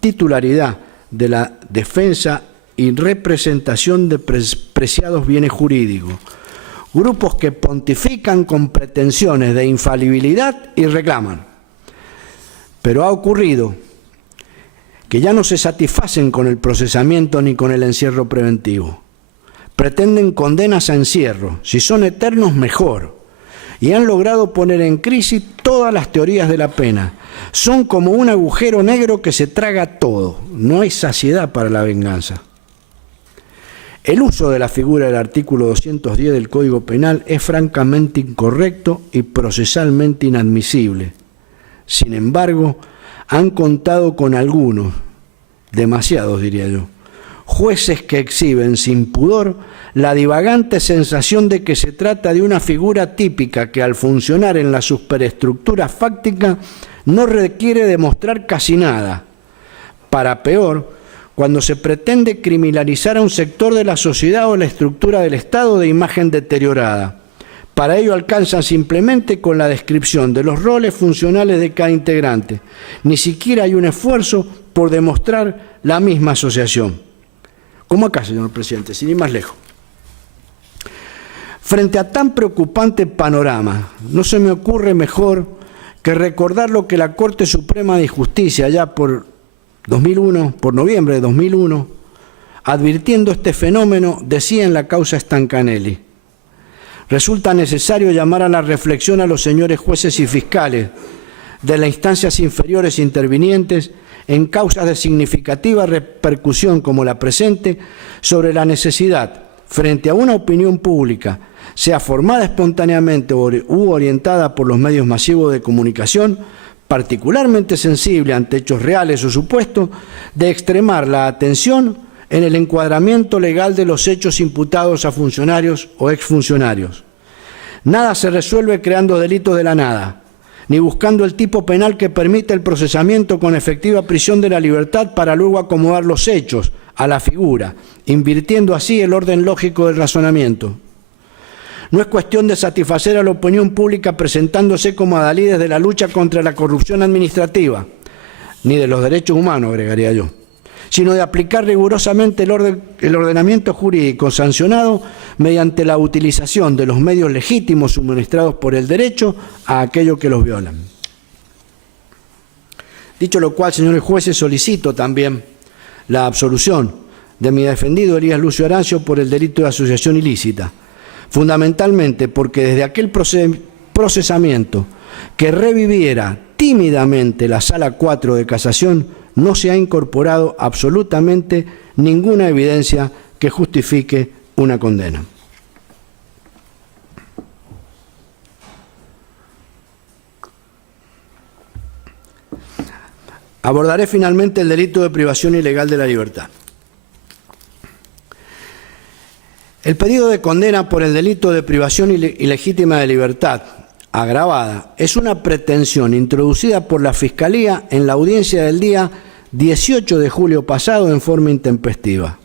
titularidad de la defensa y representación de preciados bienes jurídicos, grupos que pontifican con pretensiones de infalibilidad y reclaman. Pero ha ocurrido que ya no se satisfacen con el procesamiento ni con el encierro preventivo. Pretenden condenas a encierro, si son eternos mejor, y han logrado poner en crisis todas las teorías de la pena. Son como un agujero negro que se traga todo. No hay saciedad para la venganza. El uso de la figura del artículo 210 del Código Penal es francamente incorrecto y procesalmente inadmisible. Sin embargo, han contado con algunos, demasiados diría yo, jueces que exhiben sin pudor la divagante sensación de que se trata de una figura típica que al funcionar en la superestructura fáctica no requiere demostrar casi nada. Para peor, cuando se pretende criminalizar a un sector de la sociedad o la estructura del Estado de imagen deteriorada. Para ello alcanzan simplemente con la descripción de los roles funcionales de cada integrante. Ni siquiera hay un esfuerzo por demostrar la misma asociación. Como acá, señor presidente, sin ir más lejos. Frente a tan preocupante panorama, no se me ocurre mejor que recordar lo que la Corte Suprema de Justicia, ya por noviembre de 2001, advirtiendo este fenómeno, decía en la causa Stancanelli: resulta necesario llamar a la reflexión a los señores jueces y fiscales de las instancias inferiores intervinientes en causas de significativa repercusión como la presente sobre la necesidad, frente a una opinión pública, sea formada espontáneamente u orientada por los medios masivos de comunicación, particularmente sensible ante hechos reales o supuestos, de extremar la atención en el encuadramiento legal de los hechos imputados a funcionarios o exfuncionarios. Nada se resuelve creando delitos de la nada, ni buscando el tipo penal que permite el procesamiento con efectiva prisión de la libertad para luego acomodar los hechos a la figura, invirtiendo así el orden lógico del razonamiento. No es cuestión de satisfacer a la opinión pública presentándose como adalides de la lucha contra la corrupción administrativa, ni de los derechos humanos, agregaría yo, sino de aplicar rigurosamente el ordenamiento jurídico sancionado mediante la utilización de los medios legítimos suministrados por el derecho a aquellos que los violan. Dicho lo cual, señores jueces, solicito también la absolución de mi defendido Elías Lucio Arancio por el delito de asociación ilícita, fundamentalmente porque desde aquel procesamiento que reviviera tímidamente la Sala 4 de Casación no se ha incorporado absolutamente ninguna evidencia que justifique una condena. Abordaré finalmente el delito de privación ilegal de la libertad. El pedido de condena por el delito de privación ilegítima de libertad agravada es una pretensión introducida por la Fiscalía en la audiencia del día 18 de julio pasado en forma intempestiva.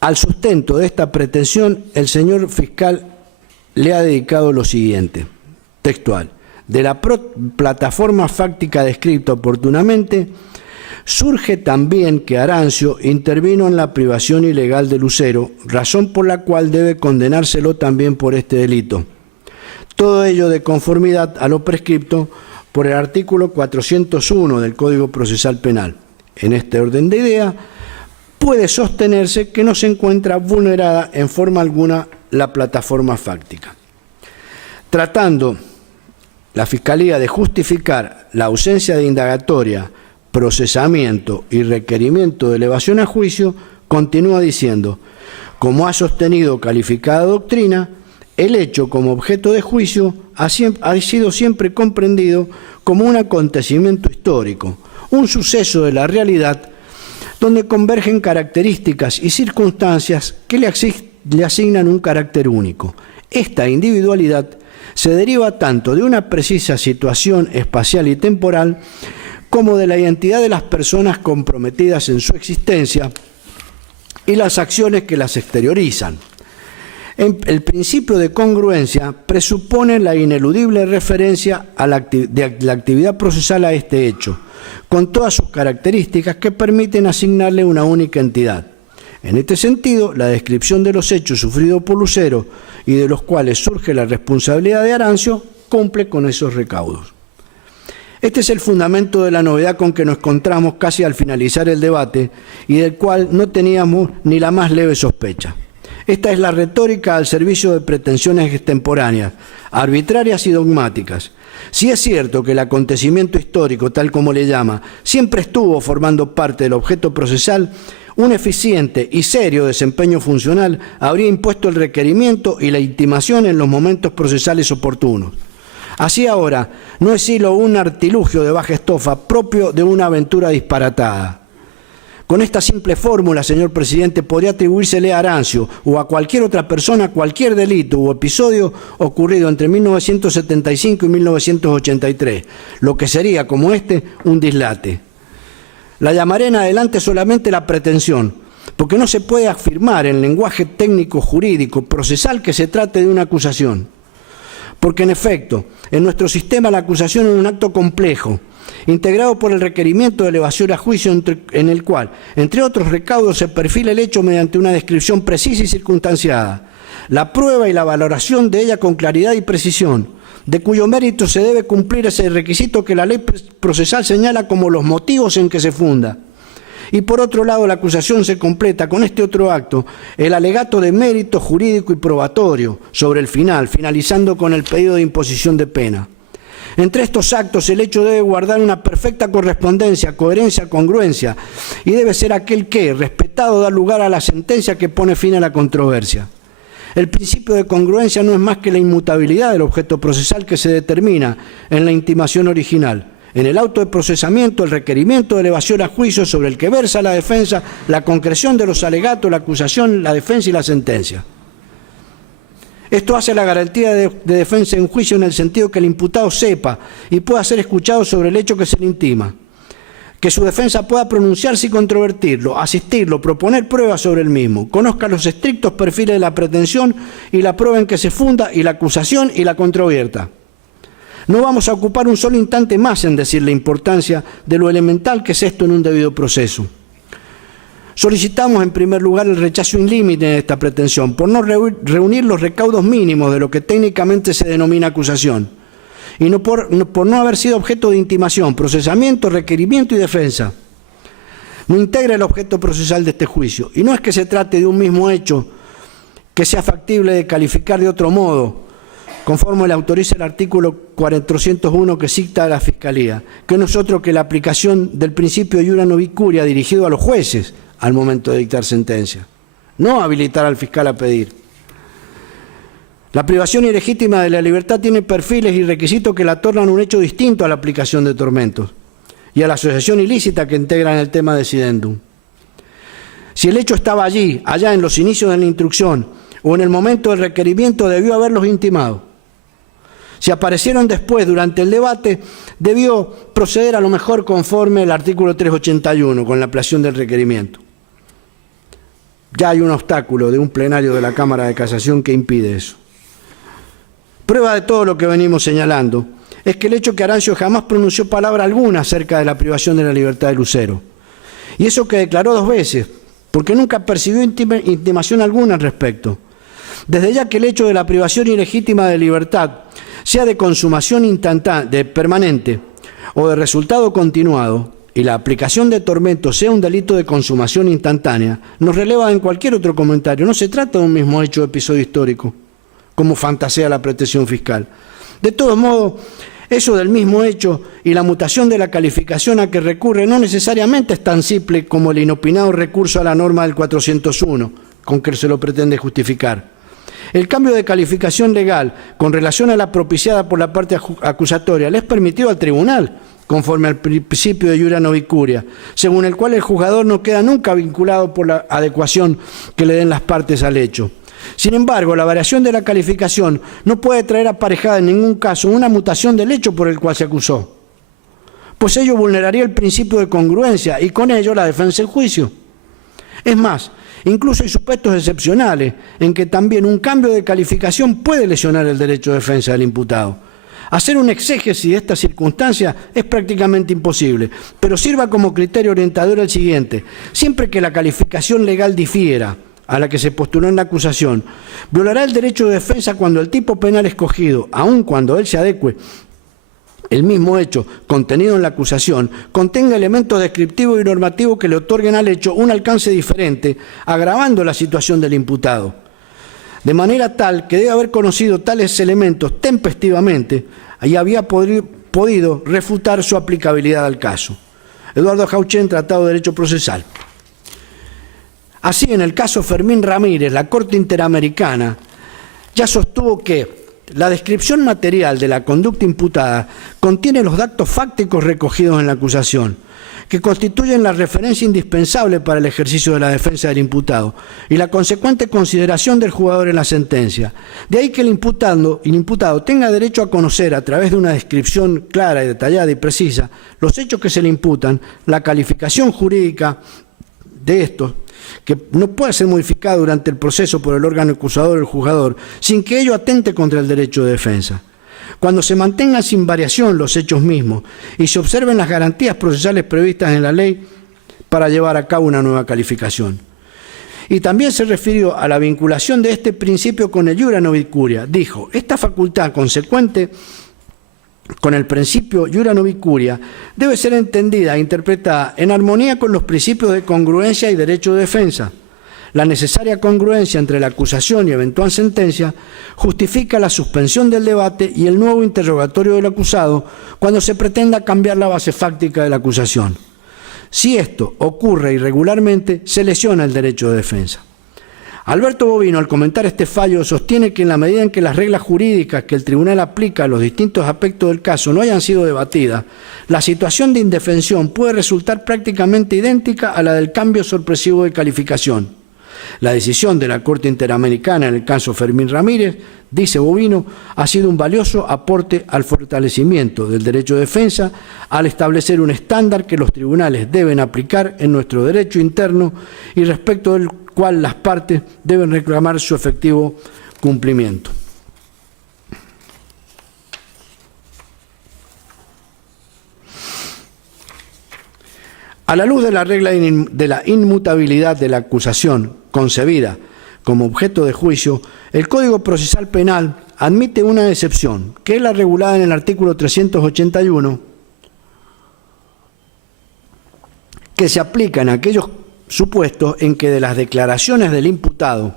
Al sustento de esta pretensión, el señor fiscal le ha dedicado lo siguiente, textual: de la plataforma fáctica descrita oportunamente, surge también que Arancio intervino en la privación ilegal de Lucero, razón por la cual debe condenárselo también por este delito. Todo ello de conformidad a lo prescripto por el artículo 401 del Código Procesal Penal. En este orden de idea, puede sostenerse que no se encuentra vulnerada en forma alguna la plataforma fáctica. Tratando la Fiscalía de justificar la ausencia de indagatoria, procesamiento y requerimiento de elevación a juicio, continúa diciendo: como ha sostenido calificada doctrina, el hecho como objeto de juicio ha sido siempre comprendido como un acontecimiento histórico, un suceso de la realidad donde convergen características y circunstancias que le asignan un carácter único. Esta individualidad se deriva tanto de una precisa situación espacial y temporal como de la identidad de las personas comprometidas en su existencia y las acciones que las exteriorizan. El principio de congruencia presupone la ineludible referencia de la actividad procesal a este hecho, con todas sus características que permiten asignarle una única entidad. En este sentido, la descripción de los hechos sufridos por Lucero y de los cuales surge la responsabilidad de Arancio cumple con esos recaudos. Este es el fundamento de la novedad con que nos encontramos casi al finalizar el debate y del cual no teníamos ni la más leve sospecha. Esta es la retórica al servicio de pretensiones extemporáneas, arbitrarias y dogmáticas. Si es cierto que el acontecimiento histórico, tal como le llama, siempre estuvo formando parte del objeto procesal, Un eficiente y serio desempeño funcional habría impuesto el requerimiento y la intimación en los momentos procesales oportunos. Así ahora, no es sino un artilugio de baja estofa propio de una aventura disparatada. Con esta simple fórmula, señor presidente, podría atribuírsele a Arancio o a cualquier otra persona cualquier delito o episodio ocurrido entre 1975 y 1983, lo que sería, como un dislate. La llamaré en adelante solamente la pretensión, porque no se puede afirmar en lenguaje técnico jurídico procesal que se trate de una acusación. Porque en efecto, en nuestro sistema la acusación es un acto complejo, integrado por el requerimiento de elevación a juicio en el cual, entre otros recaudos, se perfila el hecho mediante una descripción precisa y circunstanciada, la prueba y la valoración de ella con claridad y precisión, de cuyo mérito se debe cumplir ese requisito que la ley procesal señala como los motivos en que se funda. Y por otro lado, la acusación se completa con este otro acto, el alegato de mérito jurídico y probatorio sobre el final, finalizando con el pedido de imposición de pena. Entre estos actos, el hecho debe guardar una perfecta correspondencia, coherencia, congruencia, y debe ser aquel que, respetado, da lugar a la sentencia que pone fin a la controversia. El principio de congruencia no es más que la inmutabilidad del objeto procesal que se determina en la intimación original, en el auto de procesamiento, el requerimiento de elevación a juicio sobre el que versa la defensa, la concreción de los alegatos, la acusación, la defensa y la sentencia. Esto hace la garantía de defensa en juicio en el sentido que el imputado sepa y pueda ser escuchado sobre el hecho que se le intima, que su defensa pueda pronunciarse y controvertirlo, asistirlo, proponer pruebas sobre el mismo, conozca los estrictos perfiles de la pretensión y la prueba en que se funda y la acusación y la controvierta. No vamos a ocupar un solo instante más en decir la importancia de lo elemental que es esto en un debido proceso. Solicitamos en primer lugar el rechazo in limite de esta pretensión, por no reunir los recaudos mínimos de lo que técnicamente se denomina acusación, y por no haber sido objeto de intimación, procesamiento, requerimiento y defensa. No integra el objeto procesal de este juicio, y no es que se trate de un mismo hecho que sea factible de calificar de otro modo, conforme le autoriza el artículo 401 que cita a la Fiscalía, que no es otro que la aplicación del principio de iura novicuria dirigido a los jueces al momento de dictar sentencia, no habilitar al fiscal a pedir. La privación ilegítima de la libertad tiene perfiles y requisitos que la tornan un hecho distinto a la aplicación de tormentos y a la asociación ilícita que integra en el tema decidendum. Si el hecho estaba allá en los inicios de la instrucción o en el momento del requerimiento, debió haberlos intimado. Si aparecieron después, durante el debate, debió proceder a lo mejor conforme al artículo 381, con la ampliación del requerimiento. Ya hay un obstáculo de un plenario de la Cámara de Casación que impide eso. Prueba de todo lo que venimos señalando es que el hecho que Arancio jamás pronunció palabra alguna acerca de la privación de la libertad de Lucero. Y eso que declaró 2 veces, porque nunca percibió intimación alguna al respecto. Desde ya que el hecho de la privación ilegítima de libertad sea de consumación instantánea, permanente o de resultado continuado, y la aplicación de tormento sea un delito de consumación instantánea, nos releva en cualquier otro comentario. No se trata de un mismo hecho o episodio histórico, como fantasea la pretensión fiscal. De todos modos, eso del mismo hecho y la mutación de la calificación a que recurre no necesariamente es tan simple como el inopinado recurso a la norma del 401, con que se lo pretende justificar. El cambio de calificación legal con relación a la propiciada por la parte acusatoria le es permitido al tribunal, conforme al principio de iura novicuria, según el cual el juzgador no queda nunca vinculado por la adecuación que le den las partes al hecho. Sin embargo, la variación de la calificación no puede traer aparejada en ningún caso una mutación del hecho por el cual se acusó, pues ello vulneraría el principio de congruencia y con ello la defensa del juicio. Es más, incluso hay supuestos excepcionales en que también un cambio de calificación puede lesionar el derecho de defensa del imputado. Hacer un exégesis de esta circunstancia es prácticamente imposible, pero sirva como criterio orientador el siguiente: siempre que la calificación legal difiera a la que se postuló en la acusación, violará el derecho de defensa cuando el tipo penal escogido, aun cuando él se adecue el mismo hecho contenido en la acusación, contenga elementos descriptivos y normativos que le otorguen al hecho un alcance diferente, agravando la situación del imputado. De manera tal que debe haber conocido tales elementos tempestivamente y había podido refutar su aplicabilidad al caso. Eduardo Jauchen, Tratado de Derecho Procesal. Así, en el caso Fermín Ramírez, la Corte Interamericana ya sostuvo que la descripción material de la conducta imputada contiene los datos fácticos recogidos en la acusación, que constituyen la referencia indispensable para el ejercicio de la defensa del imputado y la consecuente consideración del jugador en la sentencia. De ahí que el imputado tenga derecho a conocer, a través de una descripción clara y detallada y precisa, los hechos que se le imputan, la calificación jurídica de estos, que no puede ser modificada durante el proceso por el órgano acusador o el juzgador, sin que ello atente contra el derecho de defensa. Cuando se mantengan sin variación los hechos mismos y se observen las garantías procesales previstas en la ley para llevar a cabo una nueva calificación. Y también se refirió a la vinculación de este principio con el iura novit curia. Dijo, esta facultad consecuente con el principio iura novit curia debe ser entendida e interpretada en armonía con los principios de congruencia y derecho de defensa. La necesaria congruencia entre la acusación y eventual sentencia justifica la suspensión del debate y el nuevo interrogatorio del acusado cuando se pretenda cambiar la base fáctica de la acusación. Si esto ocurre irregularmente, se lesiona el derecho de defensa. Alberto Bovino, al comentar este fallo, sostiene que en la medida en que las reglas jurídicas que el tribunal aplica a los distintos aspectos del caso no hayan sido debatidas, la situación de indefensión puede resultar prácticamente idéntica a la del cambio sorpresivo de calificación. La decisión de la Corte Interamericana en el caso Fermín Ramírez, dice Bovino, ha sido un valioso aporte al fortalecimiento del derecho de defensa al establecer un estándar que los tribunales deben aplicar en nuestro derecho interno y respecto del cual las partes deben reclamar su efectivo cumplimiento. A la luz de la regla de la inmutabilidad de la acusación concebida como objeto de juicio, el Código Procesal Penal admite una excepción, que es la regulada en el artículo 381, que se aplica en aquellos supuestos en que de las declaraciones del imputado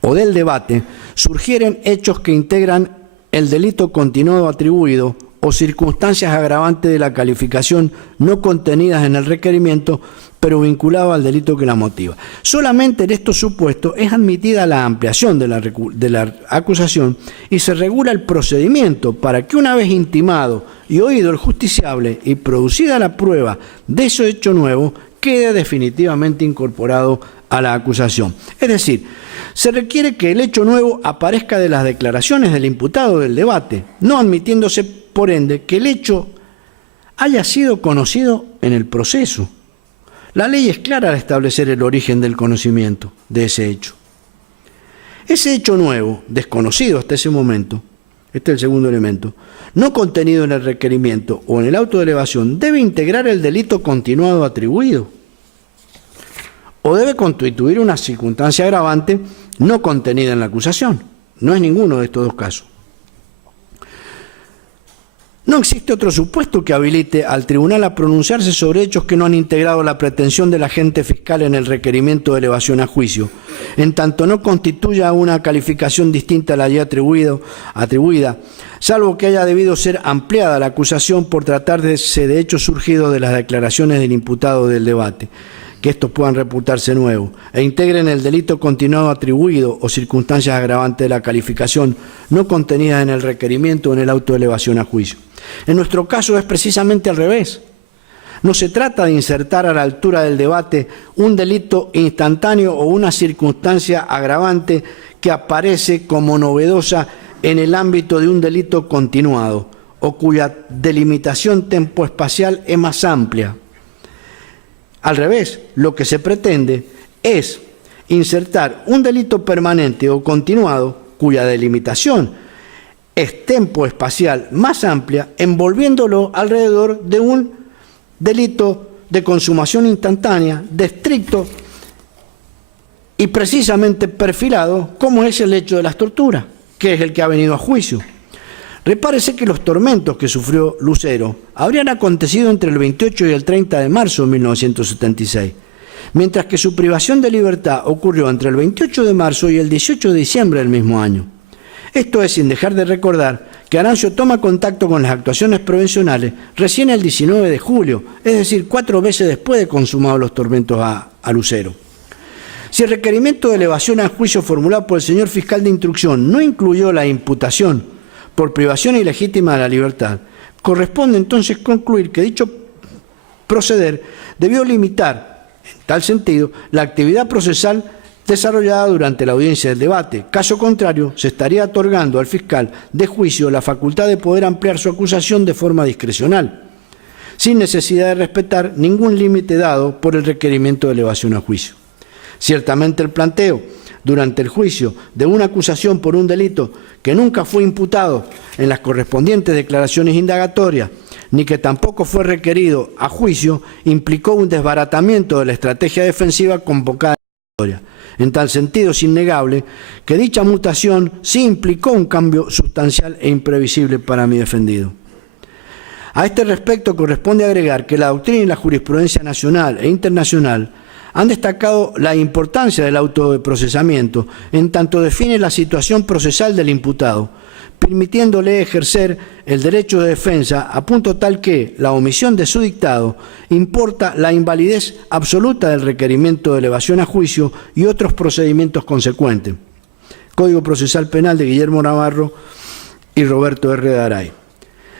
o del debate surgieren hechos que integran el delito continuado atribuido o circunstancias agravantes de la calificación no contenidas en el requerimiento, pero vinculado al delito que la motiva. Solamente en estos supuestos es admitida la ampliación de la acusación y se regula el procedimiento para que, una vez intimado y oído el justiciable y producida la prueba de ese hecho nuevo, quede definitivamente incorporado a la acusación. Es decir, se requiere que el hecho nuevo aparezca de las declaraciones del imputado del debate, no admitiéndose, por ende, que el hecho haya sido conocido en el proceso. La ley es clara al establecer el origen del conocimiento de ese hecho. Ese hecho nuevo, desconocido hasta ese momento, este es el segundo elemento, no contenido en el requerimiento o en el auto de elevación, debe integrar el delito continuado atribuido o debe constituir una circunstancia agravante no contenida en la acusación. No es ninguno de estos dos casos. No existe otro supuesto que habilite al tribunal a pronunciarse sobre hechos que no han integrado la pretensión del agente fiscal en el requerimiento de elevación a juicio, en tanto no constituya una calificación distinta a la ya atribuida, salvo que haya debido ser ampliada la acusación por tratarse de hechos surgidos de las declaraciones del imputado del debate, que estos puedan reputarse nuevos, e integren el delito continuado atribuido o circunstancias agravantes de la calificación no contenidas en el requerimiento o en el auto de elevación a juicio. En nuestro caso es precisamente al revés. No se trata de insertar a la altura del debate un delito instantáneo o una circunstancia agravante que aparece como novedosa en el ámbito de un delito continuado o cuya delimitación tempoespacial es más amplia. Al revés, lo que se pretende es insertar un delito permanente o continuado cuya delimitación es tempoespacial más amplia, envolviéndolo alrededor de un delito de consumación instantánea, de estricto y precisamente perfilado, como es el hecho de las torturas, que es el que ha venido a juicio. Repárese que los tormentos que sufrió Lucero habrían acontecido entre el 28 y el 30 de marzo de 1976, mientras que su privación de libertad ocurrió entre el 28 de marzo y el 18 de diciembre del mismo año. Esto es sin dejar de recordar que Arancio toma contacto con las actuaciones prevencionales recién el 19 de julio, es decir, 4 veces después de consumados los tormentos a Lucero. Si el requerimiento de elevación a juicio formulado por el señor fiscal de instrucción no incluyó la imputación por privación ilegítima de la libertad, corresponde entonces concluir que dicho proceder debió limitar, en tal sentido, la actividad procesal desarrollada durante la audiencia del debate. Caso contrario, se estaría otorgando al fiscal de juicio la facultad de poder ampliar su acusación de forma discrecional, sin necesidad de respetar ningún límite dado por el requerimiento de elevación a juicio. Ciertamente el planteo durante el juicio de una acusación por un delito que nunca fue imputado en las correspondientes declaraciones indagatorias, ni que tampoco fue requerido a juicio, implicó un desbaratamiento de la estrategia defensiva convocada en la historia. En tal sentido, es innegable que dicha mutación sí implicó un cambio sustancial e imprevisible para mi defendido. A este respecto, corresponde agregar que la doctrina y la jurisprudencia nacional e internacional han destacado la importancia del auto de procesamiento en tanto define la situación procesal del imputado, permitiéndole ejercer el derecho de defensa a punto tal que la omisión de su dictado importa la invalidez absoluta del requerimiento de elevación a juicio y otros procedimientos consecuentes. Código Procesal Penal de Guillermo Navarro y Roberto R. Daray.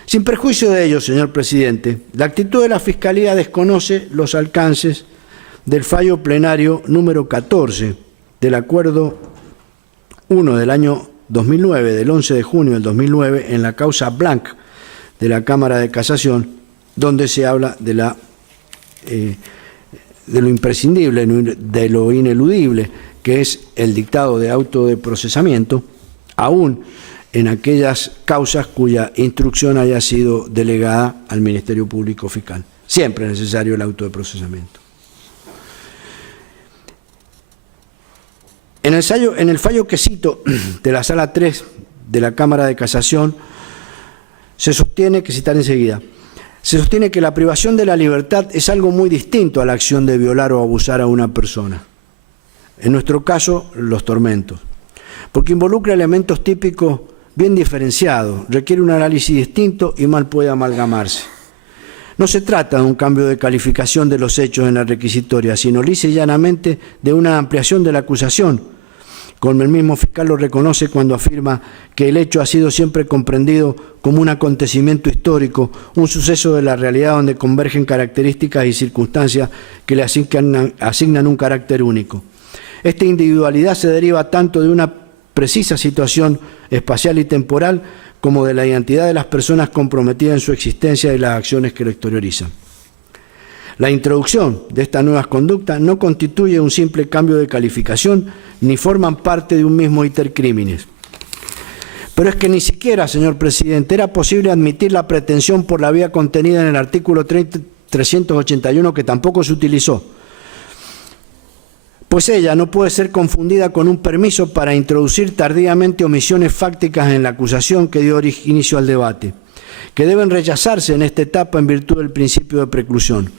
Sin perjuicio de ello, señor presidente, la actitud de la Fiscalía desconoce los alcances del fallo plenario número 14 del Acuerdo 1 del año 2009, del 11 de junio del 2009, en la causa Blanc de la Cámara de Casación, donde se habla de lo imprescindible, de lo ineludible, que es el dictado de auto de procesamiento, aún en aquellas causas cuya instrucción haya sido delegada al Ministerio Público Fiscal. Siempre es necesario el auto de procesamiento. En el fallo que cito de la Sala 3 de la Cámara de Casación, se sostiene, que citar enseguida, se sostiene que la privación de la libertad es algo muy distinto a la acción de violar o abusar a una persona. En nuestro caso, los tormentos, porque involucra elementos típicos bien diferenciados, requiere un análisis distinto y mal puede amalgamarse. No se trata de un cambio de calificación de los hechos en la requisitoria, sino lisa y llanamente de una ampliación de la acusación, como el mismo fiscal lo reconoce cuando afirma que el hecho ha sido siempre comprendido como un acontecimiento histórico, un suceso de la realidad donde convergen características y circunstancias que le asignan un carácter único. Esta individualidad se deriva tanto de una precisa situación espacial y temporal como de la identidad de las personas comprometidas en su existencia y las acciones que lo exteriorizan. La introducción de estas nuevas conductas no constituye un simple cambio de calificación ni forman parte de un mismo iter criminis. Pero es que ni siquiera, señor presidente, era posible admitir la pretensión por la vía contenida en el artículo 381 que tampoco se utilizó, pues ella no puede ser confundida con un permiso para introducir tardíamente omisiones fácticas en la acusación que dio inicio al debate, que deben rechazarse en esta etapa en virtud del principio de preclusión,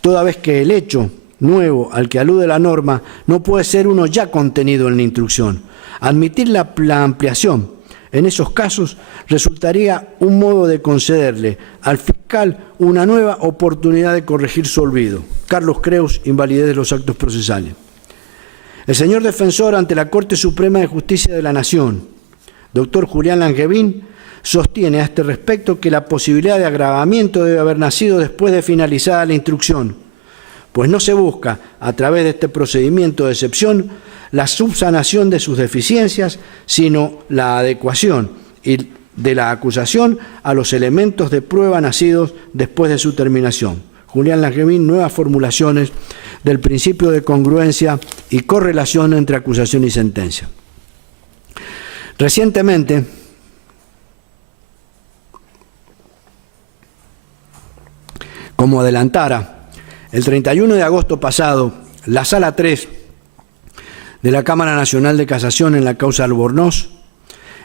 toda vez que el hecho nuevo al que alude la norma no puede ser uno ya contenido en la instrucción. Admitir la ampliación en esos casos resultaría un modo de concederle al fiscal una nueva oportunidad de corregir su olvido. Carlos Creus, invalidez de los actos procesales. El señor defensor ante la Corte Suprema de Justicia de la Nación, doctor Julián Langevin, sostiene a este respecto que la posibilidad de agravamiento debe haber nacido después de finalizada la instrucción, pues no se busca, a través de este procedimiento de excepción, la subsanación de sus deficiencias, sino la adecuación de la acusación a los elementos de prueba nacidos después de su terminación. Julián Langevin, nuevas formulaciones del principio de congruencia y correlación entre acusación y sentencia. Recientemente, como adelantara, el 31 de agosto pasado, la Sala 3 de la Cámara Nacional de Casación en la causa Albornoz,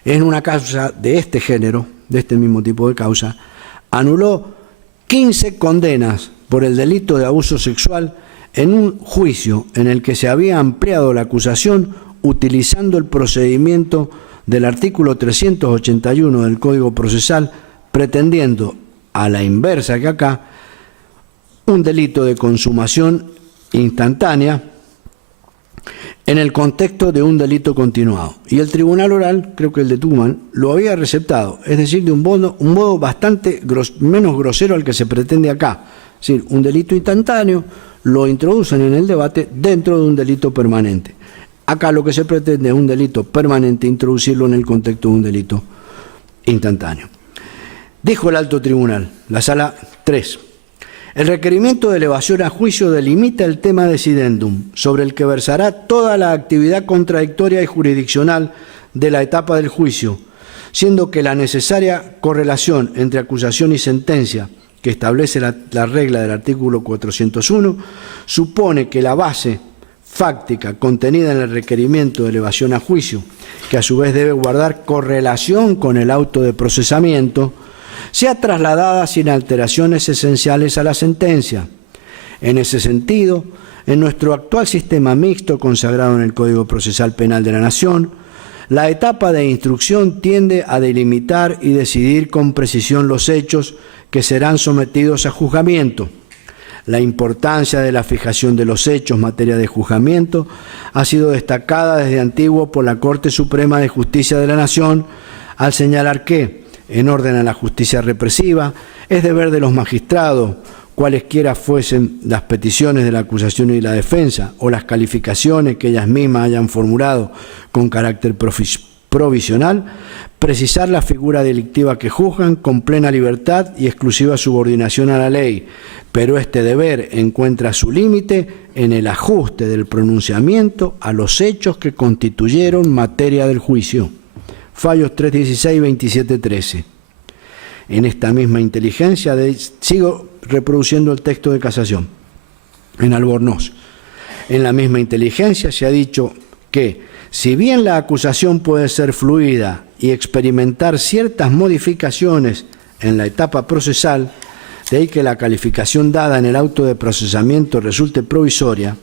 en una causa de este género, de este mismo tipo de causa, anuló 15 condenas por el delito de abuso sexual en un juicio en el que se había ampliado la acusación utilizando el procedimiento del artículo 381 del Código Procesal, pretendiendo, a la inversa que acá, un delito de consumación instantánea en el contexto de un delito continuado. Y el tribunal oral, creo que el de Tucumán, lo había receptado, es decir, de un modo bastante menos grosero al que se pretende acá. Es decir, un delito instantáneo lo introducen en el debate dentro de un delito permanente. Acá lo que se pretende es un delito permanente, introducirlo en el contexto de un delito instantáneo. Dijo el alto tribunal, la sala 3, el requerimiento de elevación a juicio delimita el tema decidendum, sobre el que versará toda la actividad contradictoria y jurisdiccional de la etapa del juicio, siendo que la necesaria correlación entre acusación y sentencia, que establece la regla del artículo 401, supone que la base fáctica contenida en el requerimiento de elevación a juicio, que a su vez debe guardar correlación con el auto de procesamiento, sea trasladada sin alteraciones esenciales a la sentencia. En ese sentido, en nuestro actual sistema mixto consagrado en el Código Procesal Penal de la Nación, la etapa de instrucción tiende a delimitar y decidir con precisión los hechos que serán sometidos a juzgamiento. La importancia de la fijación de los hechos en materia de juzgamiento ha sido destacada desde antiguo por la Corte Suprema de Justicia de la Nación, al señalar que, en orden a la justicia represiva, es deber de los magistrados, cualesquiera fuesen las peticiones de la acusación y la defensa o las calificaciones que ellas mismas hayan formulado con carácter provisional, precisar la figura delictiva que juzgan con plena libertad y exclusiva subordinación a la ley, pero este deber encuentra su límite en el ajuste del pronunciamiento a los hechos que constituyeron materia del juicio. Fallos 316 y 2713. En esta misma inteligencia, sigo reproduciendo el texto de casación, en Albornoz. En la misma inteligencia se ha dicho que, si bien la acusación puede ser fluida y experimentar ciertas modificaciones en la etapa procesal, de ahí que la calificación dada en el auto de procesamiento resulte provisoria,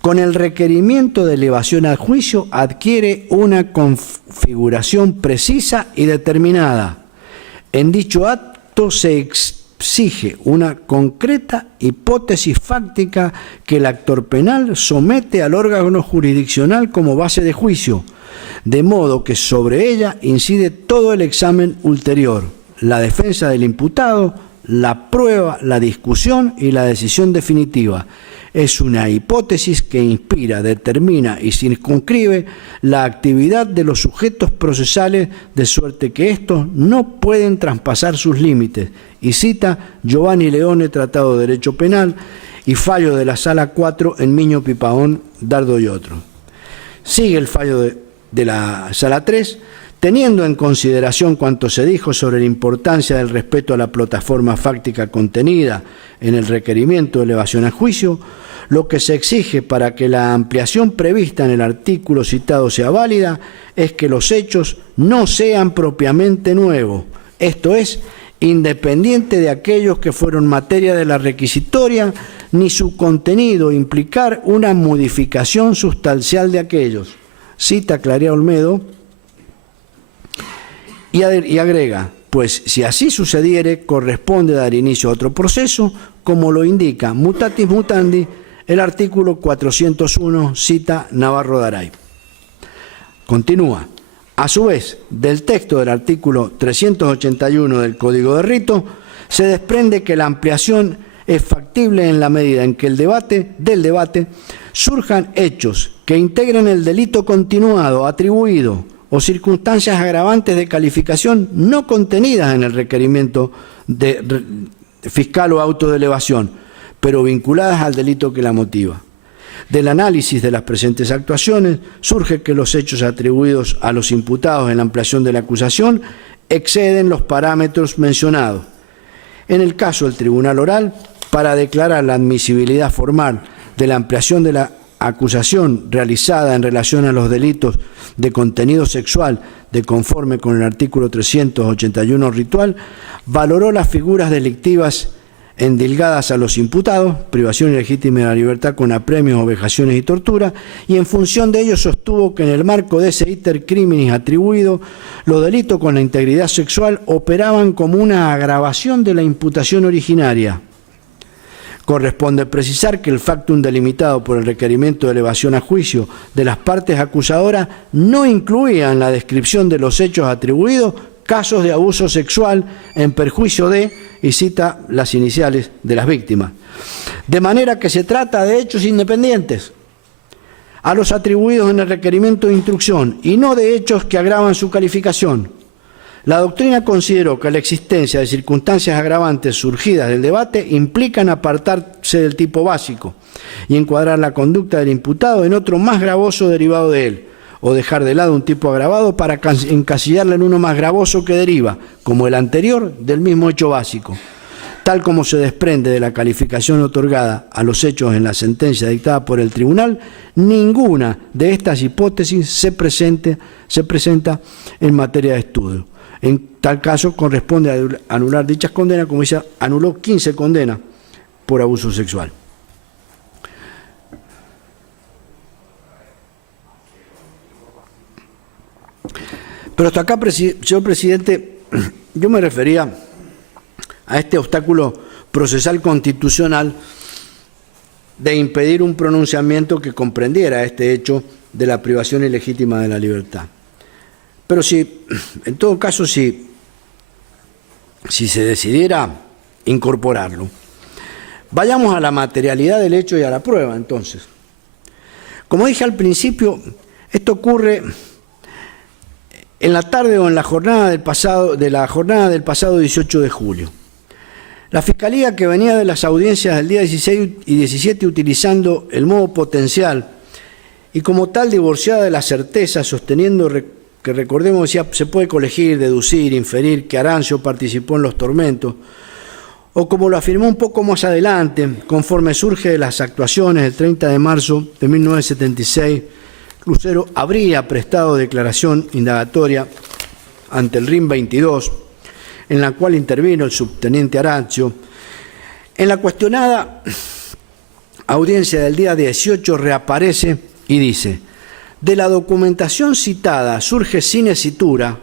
con el requerimiento de elevación al juicio adquiere una configuración precisa y determinada. En dicho acto se exige una concreta hipótesis fáctica que el actor penal somete al órgano jurisdiccional como base de juicio, de modo que sobre ella incide todo el examen ulterior, la defensa del imputado, la prueba, la discusión y la decisión definitiva. Es una hipótesis que inspira, determina y circunscribe la actividad de los sujetos procesales, de suerte que estos no pueden traspasar sus límites. Y cita Giovanni Leone, Tratado de Derecho Penal, y fallo de la Sala 4 en Miño, Pipaón, Dardo y otros. Sigue el fallo de la Sala 3, teniendo en consideración cuanto se dijo sobre la importancia del respeto a la plataforma fáctica contenida en el requerimiento de elevación a juicio, lo que se exige para que la ampliación prevista en el artículo citado sea válida es que los hechos no sean propiamente nuevos, esto es, independiente de aquellos que fueron materia de la requisitoria, ni su contenido implicar una modificación sustancial de aquellos. Cita Clarea Olmedo y agrega, pues si así sucediere, corresponde dar inicio a otro proceso, como lo indica mutatis mutandi el artículo 401, cita Navarro Daray. Continúa. A su vez, del texto del artículo 381 del Código de Rito, se desprende que la ampliación es factible en la medida en que del debate surjan hechos que integren el delito continuado, atribuido, o circunstancias agravantes de calificación no contenidas en el requerimiento fiscal o auto de elevación, pero vinculadas al delito que la motiva. Del análisis de las presentes actuaciones surge que los hechos atribuidos a los imputados en la ampliación de la acusación exceden los parámetros mencionados. En el caso del tribunal oral, para declarar la admisibilidad formal de la ampliación de la acusación realizada en relación a los delitos de contenido sexual de conforme con el artículo 381 ritual, valoró las figuras delictivas endilgadas a los imputados, privación ilegítima de la libertad con apremios, vejaciones y tortura, y en función de ello sostuvo que en el marco de ese iter criminis atribuido, los delitos con la integridad sexual operaban como una agravación de la imputación originaria. Corresponde precisar que el factum delimitado por el requerimiento de elevación a juicio de las partes acusadoras no incluía en la descripción de los hechos atribuidos casos de abuso sexual en perjuicio de, y cita las iniciales de las víctimas. De manera que se trata de hechos independientes a los atribuidos en el requerimiento de instrucción y no de hechos que agravan su calificación. La doctrina consideró que la existencia de circunstancias agravantes surgidas del debate implican apartarse del tipo básico y encuadrar la conducta del imputado en otro más gravoso derivado de él, o dejar de lado un tipo agravado para encasillarla en uno más gravoso que deriva, como el anterior, del mismo hecho básico. Tal como se desprende de la calificación otorgada a los hechos en la sentencia dictada por el tribunal, ninguna de estas hipótesis se presenta en materia de estudio. En tal caso, corresponde anular dichas condenas, como dice, anuló 15 condenas por abuso sexual. Pero hasta acá, señor presidente, yo me refería a este obstáculo procesal constitucional de impedir un pronunciamiento que comprendiera este hecho de la privación ilegítima de la libertad. Pero si, en todo caso, si se decidiera incorporarlo, vayamos a la materialidad del hecho y a la prueba, entonces. Como dije al principio, esto ocurre en la tarde o en la jornada del pasado 18 de julio. La Fiscalía, que venía de las audiencias del día 16 y 17 utilizando el modo potencial y como tal divorciada de la certeza, sosteniendo que, recordemos, decía, se puede colegir, deducir, inferir que Arancio participó en los tormentos, o como lo afirmó un poco más adelante, conforme surge de las actuaciones del 30 de marzo de 1976, Lucero habría prestado declaración indagatoria ante el RIN 22, en la cual intervino el subteniente Arancio. En la cuestionada audiencia del día 18 reaparece y dice: de la documentación citada surge sin hesitura,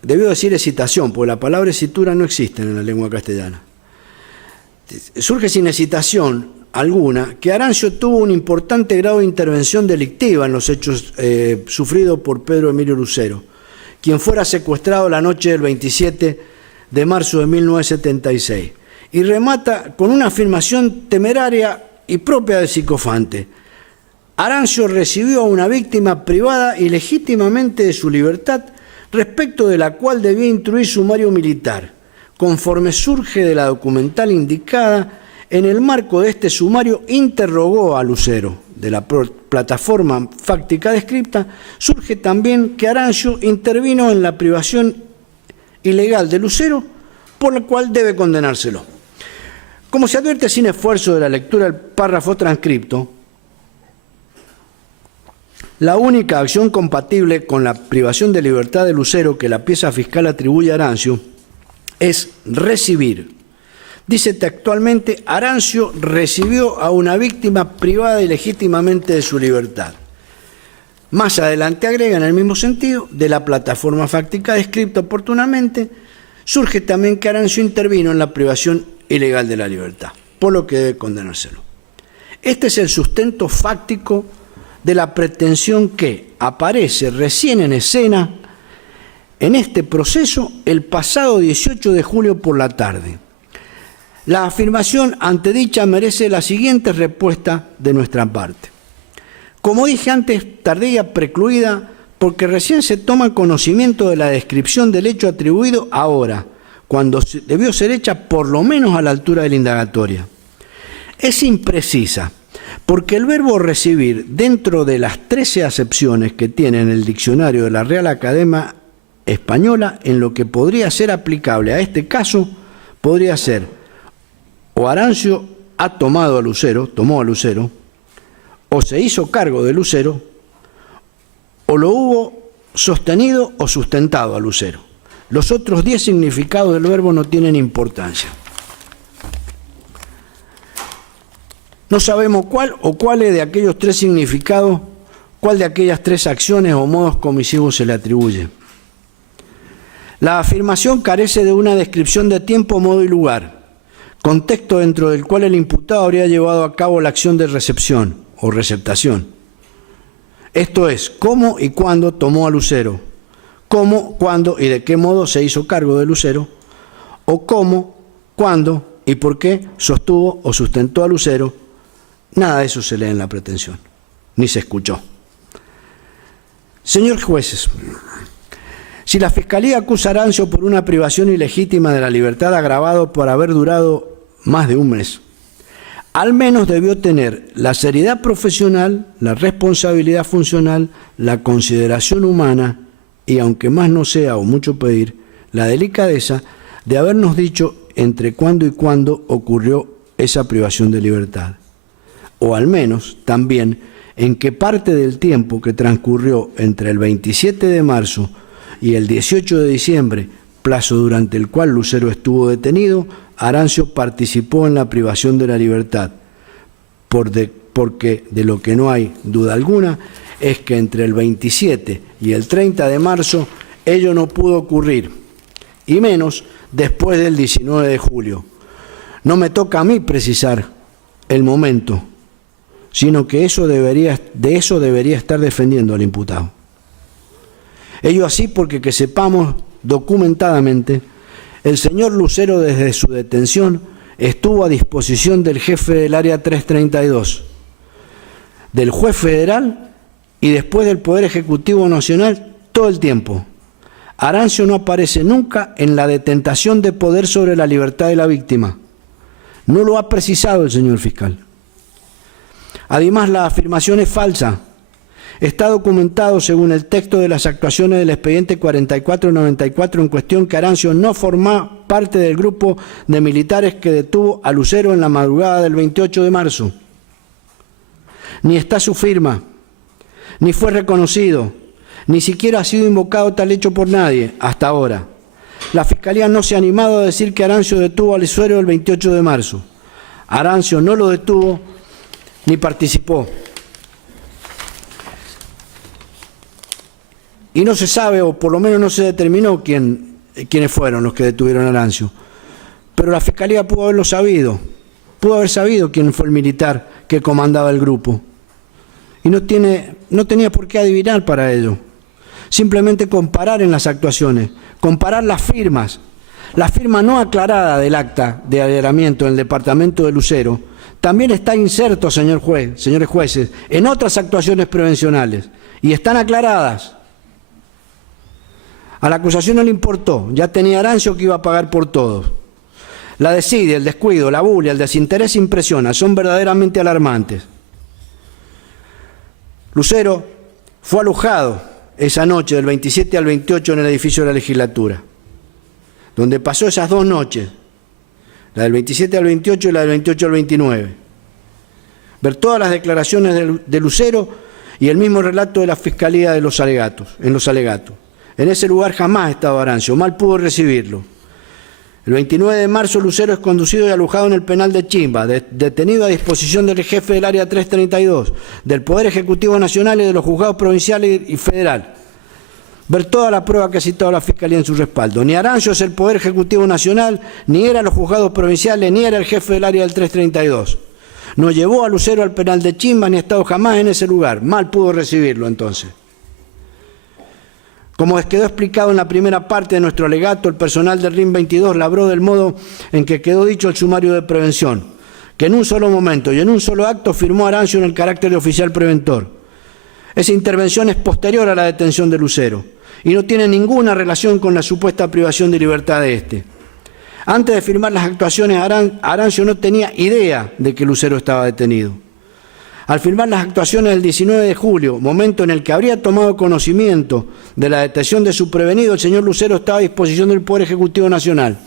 debió decir hesitación, porque la palabra hesitura no existe en la lengua castellana, surge sin hesitación alguna que Arancio tuvo un importante grado de intervención delictiva en los hechos sufridos por Pedro Emilio Lucero, quien fuera secuestrado la noche del 27 de marzo de 1976, y remata con una afirmación temeraria y propia del psicofante. Arancio recibió a una víctima privada ilegítimamente de su libertad, respecto de la cual debía instruir sumario militar, conforme surge de la documental indicada. En el marco de este sumario interrogó a Lucero. De la plataforma fáctica descripta surge también que Arancio intervino en la privación ilegal de Lucero, por la cual debe condenárselo. Como se advierte sin esfuerzo de la lectura del párrafo transcripto, la única acción compatible con la privación de libertad de Lucero que la pieza fiscal atribuye a Arancio es recibir. Dice textualmente: Arancio recibió a una víctima privada ilegítimamente de su libertad. Más adelante agrega, en el mismo sentido, de la plataforma fáctica descripta oportunamente, surge también que Arancio intervino en la privación ilegal de la libertad, por lo que debe condenárselo. Este es el sustento fáctico de la pretensión que aparece recién en escena en este proceso el pasado 18 de julio por la tarde. La afirmación antedicha merece la siguiente respuesta de nuestra parte. Como dije antes, tardía precluida porque recién se toma conocimiento de la descripción del hecho atribuido ahora, cuando debió ser hecha por lo menos a la altura de la indagatoria. Es imprecisa, porque el verbo recibir, dentro de las 13 acepciones que tiene en el diccionario de la Real Academia Española, en lo que podría ser aplicable a este caso, podría ser: o Arancio ha tomado a Lucero, tomó a Lucero, o se hizo cargo de Lucero, o lo hubo sostenido o sustentado a Lucero. Los otros 10 significados del verbo no tienen importancia. No sabemos cuál o cuáles de aquellos 3 significados, cuál de aquellas 3 acciones o modos comisivos se le atribuye. La afirmación carece de una descripción de tiempo, modo y lugar, contexto dentro del cual el imputado habría llevado a cabo la acción de recepción o receptación. Esto es, cómo y cuándo tomó a Lucero, cómo, cuándo y de qué modo se hizo cargo de Lucero, o cómo, cuándo y por qué sostuvo o sustentó a Lucero. Nada de eso se lee en la pretensión, ni se escuchó. Señores jueces, si la Fiscalía acusa a Arancio por una privación ilegítima de la libertad agravado por haber durado más de un mes, al menos debió tener la seriedad profesional, la responsabilidad funcional, la consideración humana y, aunque más no sea o mucho pedir, la delicadeza de habernos dicho entre cuándo y cuándo ocurrió esa privación de libertad. O al menos también en qué parte del tiempo que transcurrió entre el 27 de marzo y el 18 de diciembre, plazo durante el cual Lucero estuvo detenido, Arancio participó en la privación de la libertad, porque de lo que no hay duda alguna es que entre el 27 y el 30 de marzo ello no pudo ocurrir, y menos después del 19 de julio. No me toca a mí precisar el momento, sino que de eso debería estar defendiendo al imputado. Ello así porque que sepamos documentadamente, el señor Lucero desde su detención estuvo a disposición del jefe del área 332, del juez federal y después del Poder Ejecutivo Nacional todo el tiempo. Arancio no aparece nunca en la detentación de poder sobre la libertad de la víctima. No lo ha precisado el señor fiscal. Además, la afirmación es falsa. Está documentado según el texto de las actuaciones del expediente 4494 en cuestión que Arancio no forma parte del grupo de militares que detuvo a Lucero en la madrugada del 28 de marzo. Ni está su firma, ni fue reconocido, ni siquiera ha sido invocado tal hecho por nadie hasta ahora. La Fiscalía no se ha animado a decir que Arancio detuvo a Lucero el 28 de marzo. Arancio no lo detuvo ni participó. Y no se sabe, o por lo menos no se determinó quiénes fueron los que detuvieron a Arancio. Pero la Fiscalía pudo haberlo sabido. Pudo haber sabido quién fue el militar que comandaba el grupo. Y no tenía por qué adivinar para ello. Simplemente comparar en las actuaciones, comparar las firmas. La firma no aclarada del acta de allanamiento en el departamento de Lucero también está inserto, señores jueces, en otras actuaciones prevencionales. Y están aclaradas. A la acusación no le importó, ya tenía Arancio que iba a pagar por todo. La desidia, el descuido, la bulia, el desinterés impresiona, son verdaderamente alarmantes. Lucero fue alojado esa noche del 27 al 28 en el edificio de la legislatura, donde pasó esas 2 noches, la del 27 al 28 y la del 28 al 29. Ver todas las declaraciones de Lucero y el mismo relato de la Fiscalía en los alegatos. En ese lugar jamás estaba Arancio, mal pudo recibirlo. El 29 de marzo Lucero es conducido y alojado en el penal de Chimba, detenido a disposición del jefe del área 332, del Poder Ejecutivo Nacional y de los juzgados provinciales y federal. Ver toda la prueba que ha citado la Fiscalía en su respaldo. Ni Arancio es el Poder Ejecutivo Nacional, ni era los juzgados provinciales, ni era el jefe del área del 332. No llevó a Lucero al penal de Chimba, ni ha estado jamás en ese lugar. Mal pudo recibirlo entonces. Como quedó explicado en la primera parte de nuestro alegato, el personal del RIM 22 labró del modo en que quedó dicho el sumario de prevención, que en un solo momento y en un solo acto firmó a Arancio en el carácter de oficial preventor. Esa intervención es posterior a la detención de Lucero y no tiene ninguna relación con la supuesta privación de libertad de este. Antes de firmar las actuaciones, Arancio no tenía idea de que Lucero estaba detenido. Al firmar las actuaciones del 19 de julio, momento en el que habría tomado conocimiento de la detención de su prevenido, el señor Lucero estaba a disposición del Poder Ejecutivo Nacional.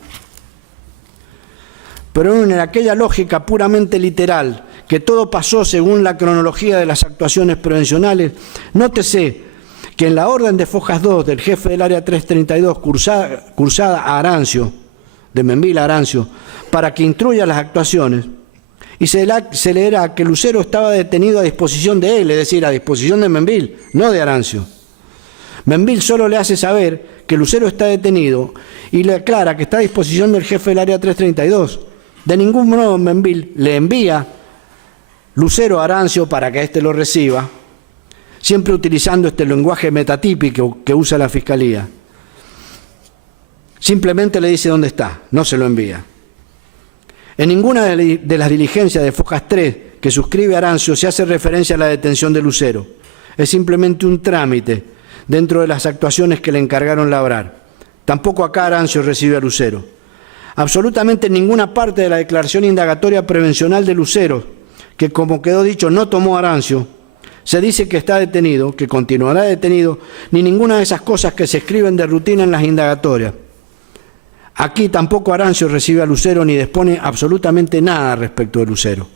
Pero en aquella lógica puramente literal, que todo pasó según la cronología de las actuaciones prevencionales, nótese que en la orden de Fojas 2 del jefe del área 332 cursada a Arancio, de Membil a Arancio, para que instruya las actuaciones, y se leerá que Lucero estaba detenido a disposición de él, es decir, a disposición de Membil, no de Arancio. Membil solo le hace saber que Lucero está detenido y le aclara que está a disposición del jefe del área 332, De ningún modo Membil le envía Lucero a Arancio para que éste lo reciba, siempre utilizando este lenguaje metatípico que usa la Fiscalía. Simplemente le dice dónde está, no se lo envía. En ninguna de las diligencias de Fojas 3 que suscribe Arancio se hace referencia a la detención de Lucero. Es simplemente un trámite dentro de las actuaciones que le encargaron labrar. Tampoco acá Arancio recibe a Lucero. Absolutamente en ninguna parte de la declaración indagatoria prevencional de Lucero, que como quedó dicho no tomó Arancio, se dice que está detenido, que continuará detenido, ni ninguna de esas cosas que se escriben de rutina en las indagatorias. Aquí tampoco Arancio recibe a Lucero ni dispone absolutamente nada respecto de Lucero.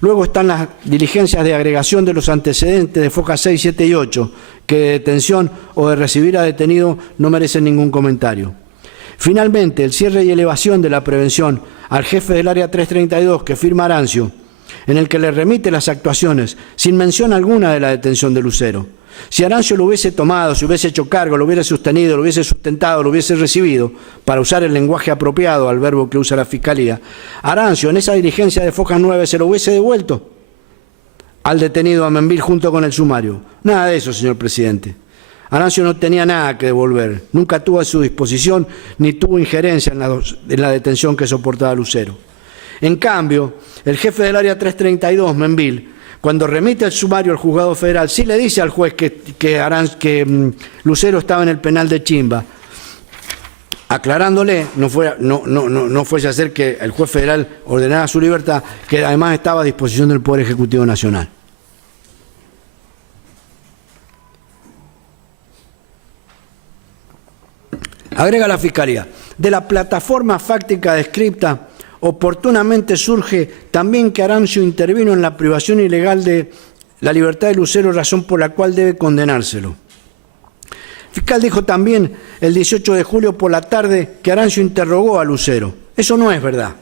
Luego están las diligencias de agregación de los antecedentes de Fojas 6, 7 y 8, que de detención o de recibir a detenido no merecen ningún comentario. Finalmente, el cierre y elevación de la prevención al jefe del área 332 que firma Arancio, en el que le remite las actuaciones, sin mención alguna de la detención de Lucero. Si Arancio lo hubiese tomado, se hubiese hecho cargo, lo hubiese sostenido, lo hubiese sustentado, lo hubiese recibido, para usar el lenguaje apropiado al verbo que usa la Fiscalía, Arancio en esa diligencia de Fojas 9 se lo hubiese devuelto al detenido a Membil junto con el sumario. Nada de eso, señor presidente. Arancio no tenía nada que devolver, nunca tuvo a su disposición ni tuvo injerencia en la detención que soportaba Lucero. En cambio, el jefe del área 332, Membil, cuando remite el sumario al juzgado federal, sí le dice al juez que Lucero estaba en el penal de Chimba, aclarándole, no fuese a ser que el juez federal ordenara su libertad, que además estaba a disposición del Poder Ejecutivo Nacional. Agrega la Fiscalía. De la plataforma fáctica descripta, oportunamente surge también que Arancio intervino en la privación ilegal de la libertad de Lucero, razón por la cual debe condenárselo. El fiscal dijo también el 18 de julio por la tarde que Arancio interrogó a Lucero. Eso no es verdad.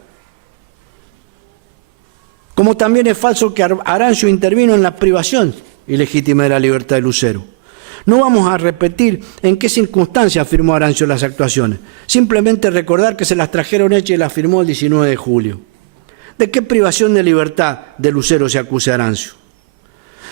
Como también es falso que Arancio intervino en la privación ilegítima de la libertad de Lucero. No vamos a repetir en qué circunstancias firmó Arancio las actuaciones, simplemente recordar que se las trajeron hechas y las firmó el 19 de julio. ¿De qué privación de libertad de Lucero se acusa a Arancio?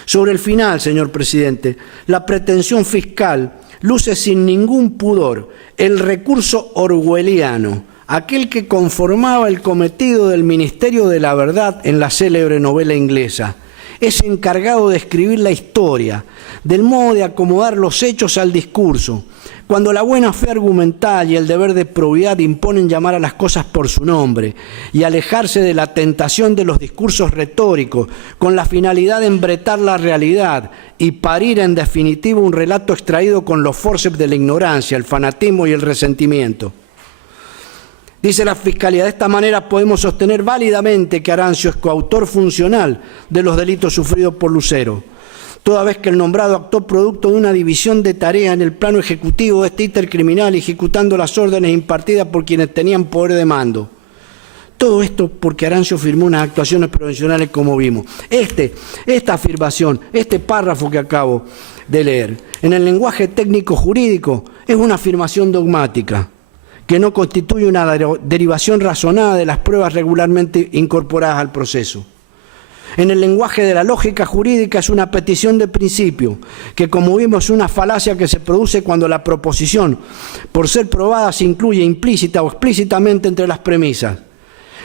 Sobre el final, señor presidente, la pretensión fiscal luce sin ningún pudor el recurso orwelliano, aquel que conformaba el cometido del Ministerio de la Verdad en la célebre novela inglesa. Es encargado de escribir la historia, del modo de acomodar los hechos al discurso, cuando la buena fe argumental y el deber de probidad imponen llamar a las cosas por su nombre y alejarse de la tentación de los discursos retóricos con la finalidad de embretar la realidad y parir en definitiva un relato extraído con los forceps de la ignorancia, el fanatismo y el resentimiento. Dice la Fiscalía, de esta manera podemos sostener válidamente que Arancio es coautor funcional de los delitos sufridos por Lucero, toda vez que el nombrado actuó producto de una división de tarea en el plano ejecutivo de este íter criminal, ejecutando las órdenes impartidas por quienes tenían poder de mando. Todo esto porque Arancio firmó unas actuaciones prevencionales como vimos. Esta afirmación, este párrafo que acabo de leer, en el lenguaje técnico jurídico, es una afirmación dogmática, que no constituye una derivación razonada de las pruebas regularmente incorporadas al proceso. En el lenguaje de la lógica jurídica es una petición de principio, que como vimos es una falacia que se produce cuando la proposición, por ser probada, se incluye implícita o explícitamente entre las premisas.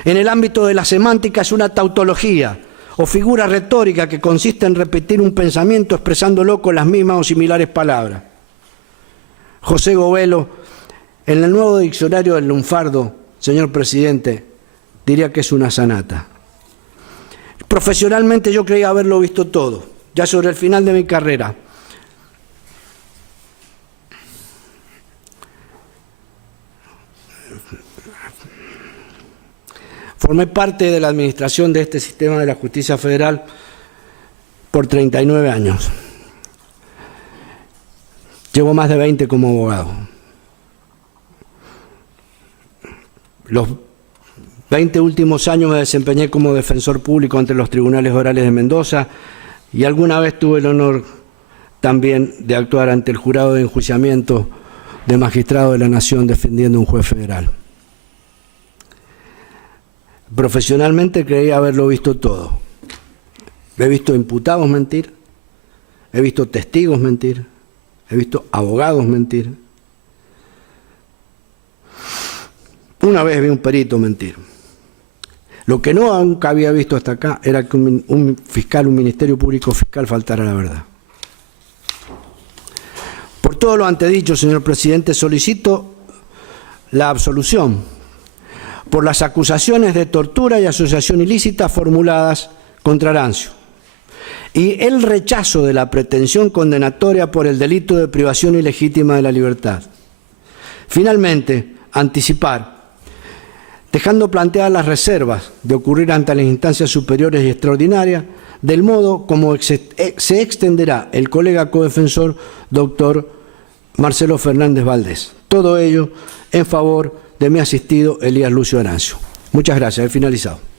En el ámbito de la semántica es una tautología, o figura retórica que consiste en repetir un pensamiento expresándolo con las mismas o similares palabras. José Govelo, en el nuevo diccionario del lunfardo, señor presidente, diría que es una sanata. Profesionalmente yo creía haberlo visto todo, ya sobre el final de mi carrera. Formé parte de la administración de este sistema de la justicia federal por 39 años. Llevo más de 20 como abogado. Los 20 últimos años me desempeñé como defensor público ante los tribunales orales de Mendoza y alguna vez tuve el honor también de actuar ante el jurado de enjuiciamiento de magistrado de la Nación defendiendo a un juez federal. Profesionalmente creía haberlo visto todo. He visto imputados mentir, he visto testigos mentir, he visto abogados mentir. Una vez vi un perito mentir. Lo que nunca había visto hasta acá era que un fiscal, un ministerio público fiscal faltara a la verdad. Por todo lo antedicho, señor presidente, solicito la absolución por las acusaciones de tortura y asociación ilícita formuladas contra Arancio y el rechazo de la pretensión condenatoria por el delito de privación ilegítima de la libertad. Finalmente, anticipar, dejando planteadas las reservas de ocurrir ante las instancias superiores y extraordinarias, del modo como se extenderá el colega codefensor doctor Marcelo Fernández Valdés. Todo ello en favor de mi asistido Elías Lucio Arancio. Muchas gracias. He finalizado.